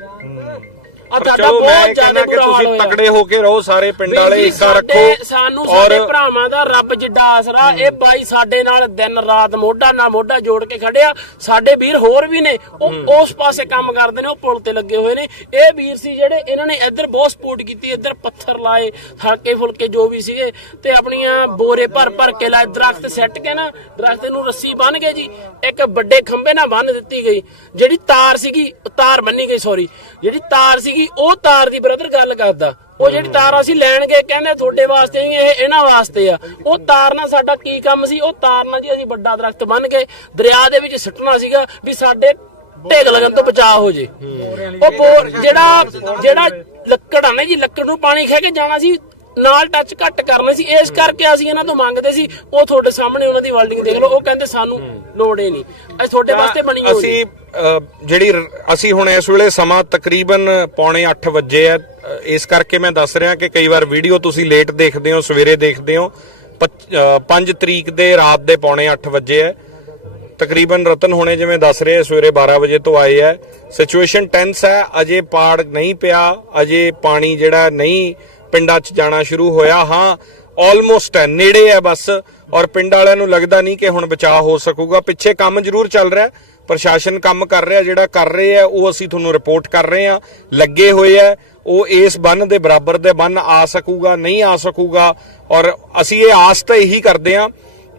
Speaker 2: ਆ ਤੁਹਾਡਾ ਬਹੁਤ ਜ਼ਿਆਦਾ ਬੁਰਾ ਹਾਲ
Speaker 1: ਤੁਸੀਂ
Speaker 2: ਹੋਇਆ।
Speaker 1: ਤਕੜੇ ਹੋ ਕੇ ਰਹੋ ਸਾਰੇ ਪਿੰਡ ਵਾਲੇ
Speaker 2: ਵੀਰ ਜੀ,
Speaker 1: ਏਕਾ ਰੱਖੋ
Speaker 2: ਸਾਨੂੰ ਸਾਡੇ ਭਰਾਵਾਂ ਦਾ ਰੱਬ ਜਿੱਡਾ ਆਸਰਾ ਇਹ ਬਾਈ ਸਾਡੇ ਨਾਲ ਦਿਨ ਰਾਤ ਮੋਢਾ ਨਾਲ ਮੋਢਾ ਜੋੜ ਕੇ ਖੜਿਆ। ਸਾਡੇ ਵੀਰ ਹੋਰ ਵੀ ਨੇ ਉਹ ਉਸ ਪਾਸੇ ਕੰਮ ਕਰਦੇ ਨੇ ਉਹ ਪੁਲ ਤੇ ਲੱਗੇ ਹੋਏ ਨੇ। ਇਹ ਵੀਰ ਸੀ ਜਿਹੜੇ ਇਹਨਾਂ ਨੇ ਇੱਧਰ ਬਹੁਤ ਸਪੋਰਟ ਕੀਤੀ ਇੱਧਰ ਪੱਥਰ ਲਾਏ ਹਲਕੇ ਫੁਲਕੇ ਜੋ ਵੀ ਸੀਗੇ ਤੇ ਆਪਣੀਆਂ ਬੋਰੇ ਭਰ ਭਰ ਕੇ ਲਾਏ ਦਰਖਤ ਸੱਟ ਕੇ ਨਾ ਦਰਖਤ ਨੂੰ ਰੱਸੀ ਬੰਨ ਕੇ ਜੀ ਇੱਕ ਵੱਡੇ ਖੰਭੇ ਨਾਲ ਬੰਨ ਦਿੱਤੀ ਗਈ। ਜਿਹੜੀ ਤਾਰ ਸੀਗੀ ਤਾਰ ਬੰਨੀ ਗਈ ਸੌਰੀ ਜਿਹੜੀ ਤਾਰ ਸੀਗੀ ਉਹ ਤਾਰ ਦੀ ਬ੍ਰਦਰ ਗੱਲ ਕਰਦਾ। ਉਹ ਜਿਹੜੀ ਤਾਰ ਅਸੀਂ ਲੈਣ ਗਏ, ਕਹਿੰਦੇ ਤੁਹਾਡੇ ਵਾਸਤੇ ਨਹੀਂ ਇਹ ਇਹਨਾਂ ਵਾਸਤੇ ਆ। ਉਹ ਤਾਰ ਨਾਲ ਸਾਡਾ ਕੀ ਕੰਮ ਸੀ? ਉਹ ਤਾਰ ਨਾਲ ਜੀ ਅਸੀਂ ਵੱਡਾ ਦਰਖਤ ਬੰਨ ਕੇ ਦਰਿਆ ਦੇ ਵਿੱਚ ਸੁੱਟਣਾ ਸੀਗਾ ਵੀ ਸਾਡੇ ਢੇਗ ਲੱਗਣ ਤੋਂ ਬਚਾਅ ਹੋ ਜੇ। ਉਹ ਬੋਰ ਜਿਹੜਾ ਜਿਹੜਾ ਲੱਕੜ ਆ ਨਾ ਜੀ, ਲੱਕੜ ਨੂੰ ਪਾਣੀ ਖਹਿ ਕੇ ਜਾਣਾ ਸੀ, ਨਾਲ ਟੱਚ ਘੱਟ ਕਰਨੇ ਸੀ। ਇਸ ਕਰਕੇ ਅਸੀਂ ਇਹਨਾਂ ਤੋਂ ਮੰਗਦੇ ਸੀ, ਉਹ ਤੁਹਾਡੇ ਸਾਹਮਣੇ ਉਹਨਾਂ ਦੀ ਵਰਲਡਿੰਗ ਦੇਖ ਲਓ। ਉਹ ਕਹਿੰਦੇ ਸਾਨੂੰ ਲੋੜ ਹੀ ਨਹੀਂ। ਅਸੀਂ ਤੁਹਾਡੇ ਵਾਸਤੇ ਬਣੀ ਹੋਈ
Speaker 1: ਅਸੀਂ ਜਿਹੜੀ ਅਸੀਂ ਹੁਣ ਇਸ ਵੇਲੇ ਸਮਾਂ ਤਕਰੀਬਨ ਪੌਣੇ 8 ਵਜੇ ਹੈ ਇਸ ਕਰਕੇ ਮੈਂ ਦੱਸ ਰਿਹਾ ਕਿ ਕਈ ਵਾਰ ਵੀਡੀਓ ਤੁਸੀਂ ਲੇਟ ਦੇਖਦੇ ਹੋ ਸਵੇਰੇ ਦੇਖਦੇ ਹੋ। 5 ਤਰੀਕ ਦੇ ਰਾਤ ਦੇ ਪੌਣੇ 8 ਵਜੇ ਹੈ ਤਕਰੀਬਨ ਰਤਨ ਹੋਣੇ ਜਿਵੇਂ ਦੱਸ ਰਹੇ ਸਵੇਰੇ 12 ਵਜੇ ਤੋਂ ਆਏ ਹੈ ਸਿਚੁਏਸ਼ਨ ਟੈਂਸ ਹੈ ਅਜੇ ਪਾੜ ਨਹੀਂ ਪਿਆ ਅਜੇ ਪਾਣੀ ਜਿਹੜਾ ਨਹੀਂ ਪਿੰਡਾਂ 'ਚ ਜਾਣਾ ਸ਼ੁਰੂ ਹੋਇਆ। ਹਾਂ ਆਲਮੋਸਟ ਹੈ, ਨੇੜੇ ਹੈ ਬਸ। ਔਰ ਪਿੰਡ ਵਾਲਿਆਂ ਨੂੰ ਲੱਗਦਾ ਨਹੀਂ ਕਿ ਹੁਣ ਬਚਾਅ ਹੋ ਸਕੂਗਾ। ਪਿੱਛੇ ਕੰਮ ਜ਼ਰੂਰ ਚੱਲ ਰਿਹਾ। ਪ੍ਰਸ਼ਾਸਨ ਕੰਮ ਕਰ ਰਿਹਾ, ਜਿਹੜਾ ਕਰ ਰਹੇ ਆ, ਉਹ ਅਸੀਂ ਤੁਹਾਨੂੰ ਰਿਪੋਰਟ ਕਰ ਰਹੇ ਹਾਂ ਲੱਗੇ ਹੋਏ ਆ। ਉਹ ਇਸ ਬੰਨ ਦੇ ਬਰਾਬਰ ਦੇ ਬੰਨ ਆ ਸਕੂਗਾ, ਨਹੀਂ ਆ ਸਕੂਗਾ। ਔਰ ਅਸੀਂ ਇਹ ਆਸ ਤਾਂ ਇਹੀ ਕਰਦੇ ਹਾਂ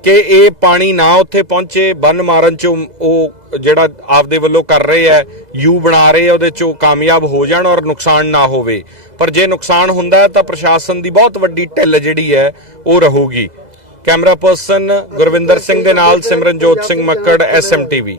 Speaker 1: ਕਿ ਇਹ ਪਾਣੀ ਨਾ ਉੱਥੇ ਪਹੁੰਚੇ, ਬੰਨ ਮਾਰਨ ਚ ਉਹ ਜਿਹੜਾ ਆਪਦੇ ਵੱਲੋਂ ਕਰ ਰਹੇ ਆ, ਯੂ ਬਣਾ ਰਹੇ ਆ, ਉਹਦੇ 'ਚੋਂ ਕਾਮਯਾਬ ਹੋ ਜਾਣ ਔਰ ਨੁਕਸਾਨ ਨਾ ਹੋਵੇ। ਪਰ ਜੇ ਨੁਕਸਾਨ ਹੁੰਦਾ ਤਾਂ ਪ੍ਰਸ਼ਾਸਨ ਦੀ ਬਹੁਤ ਵੱਡੀ ਢਿੱਲ ਜਿਹੜੀ ਹੈ, ਉਹ ਰਹੂਗੀ। ਕੈਮਰਾ ਪਰਸਨ ਗੁਰਵਿੰਦਰ ਸਿੰਘ ਦੇ ਨਾਲ ਸਿਮਰਨਜੋਤ ਸਿੰਘ ਮੱਕੜ ਐਸਐਮਟੀਵੀ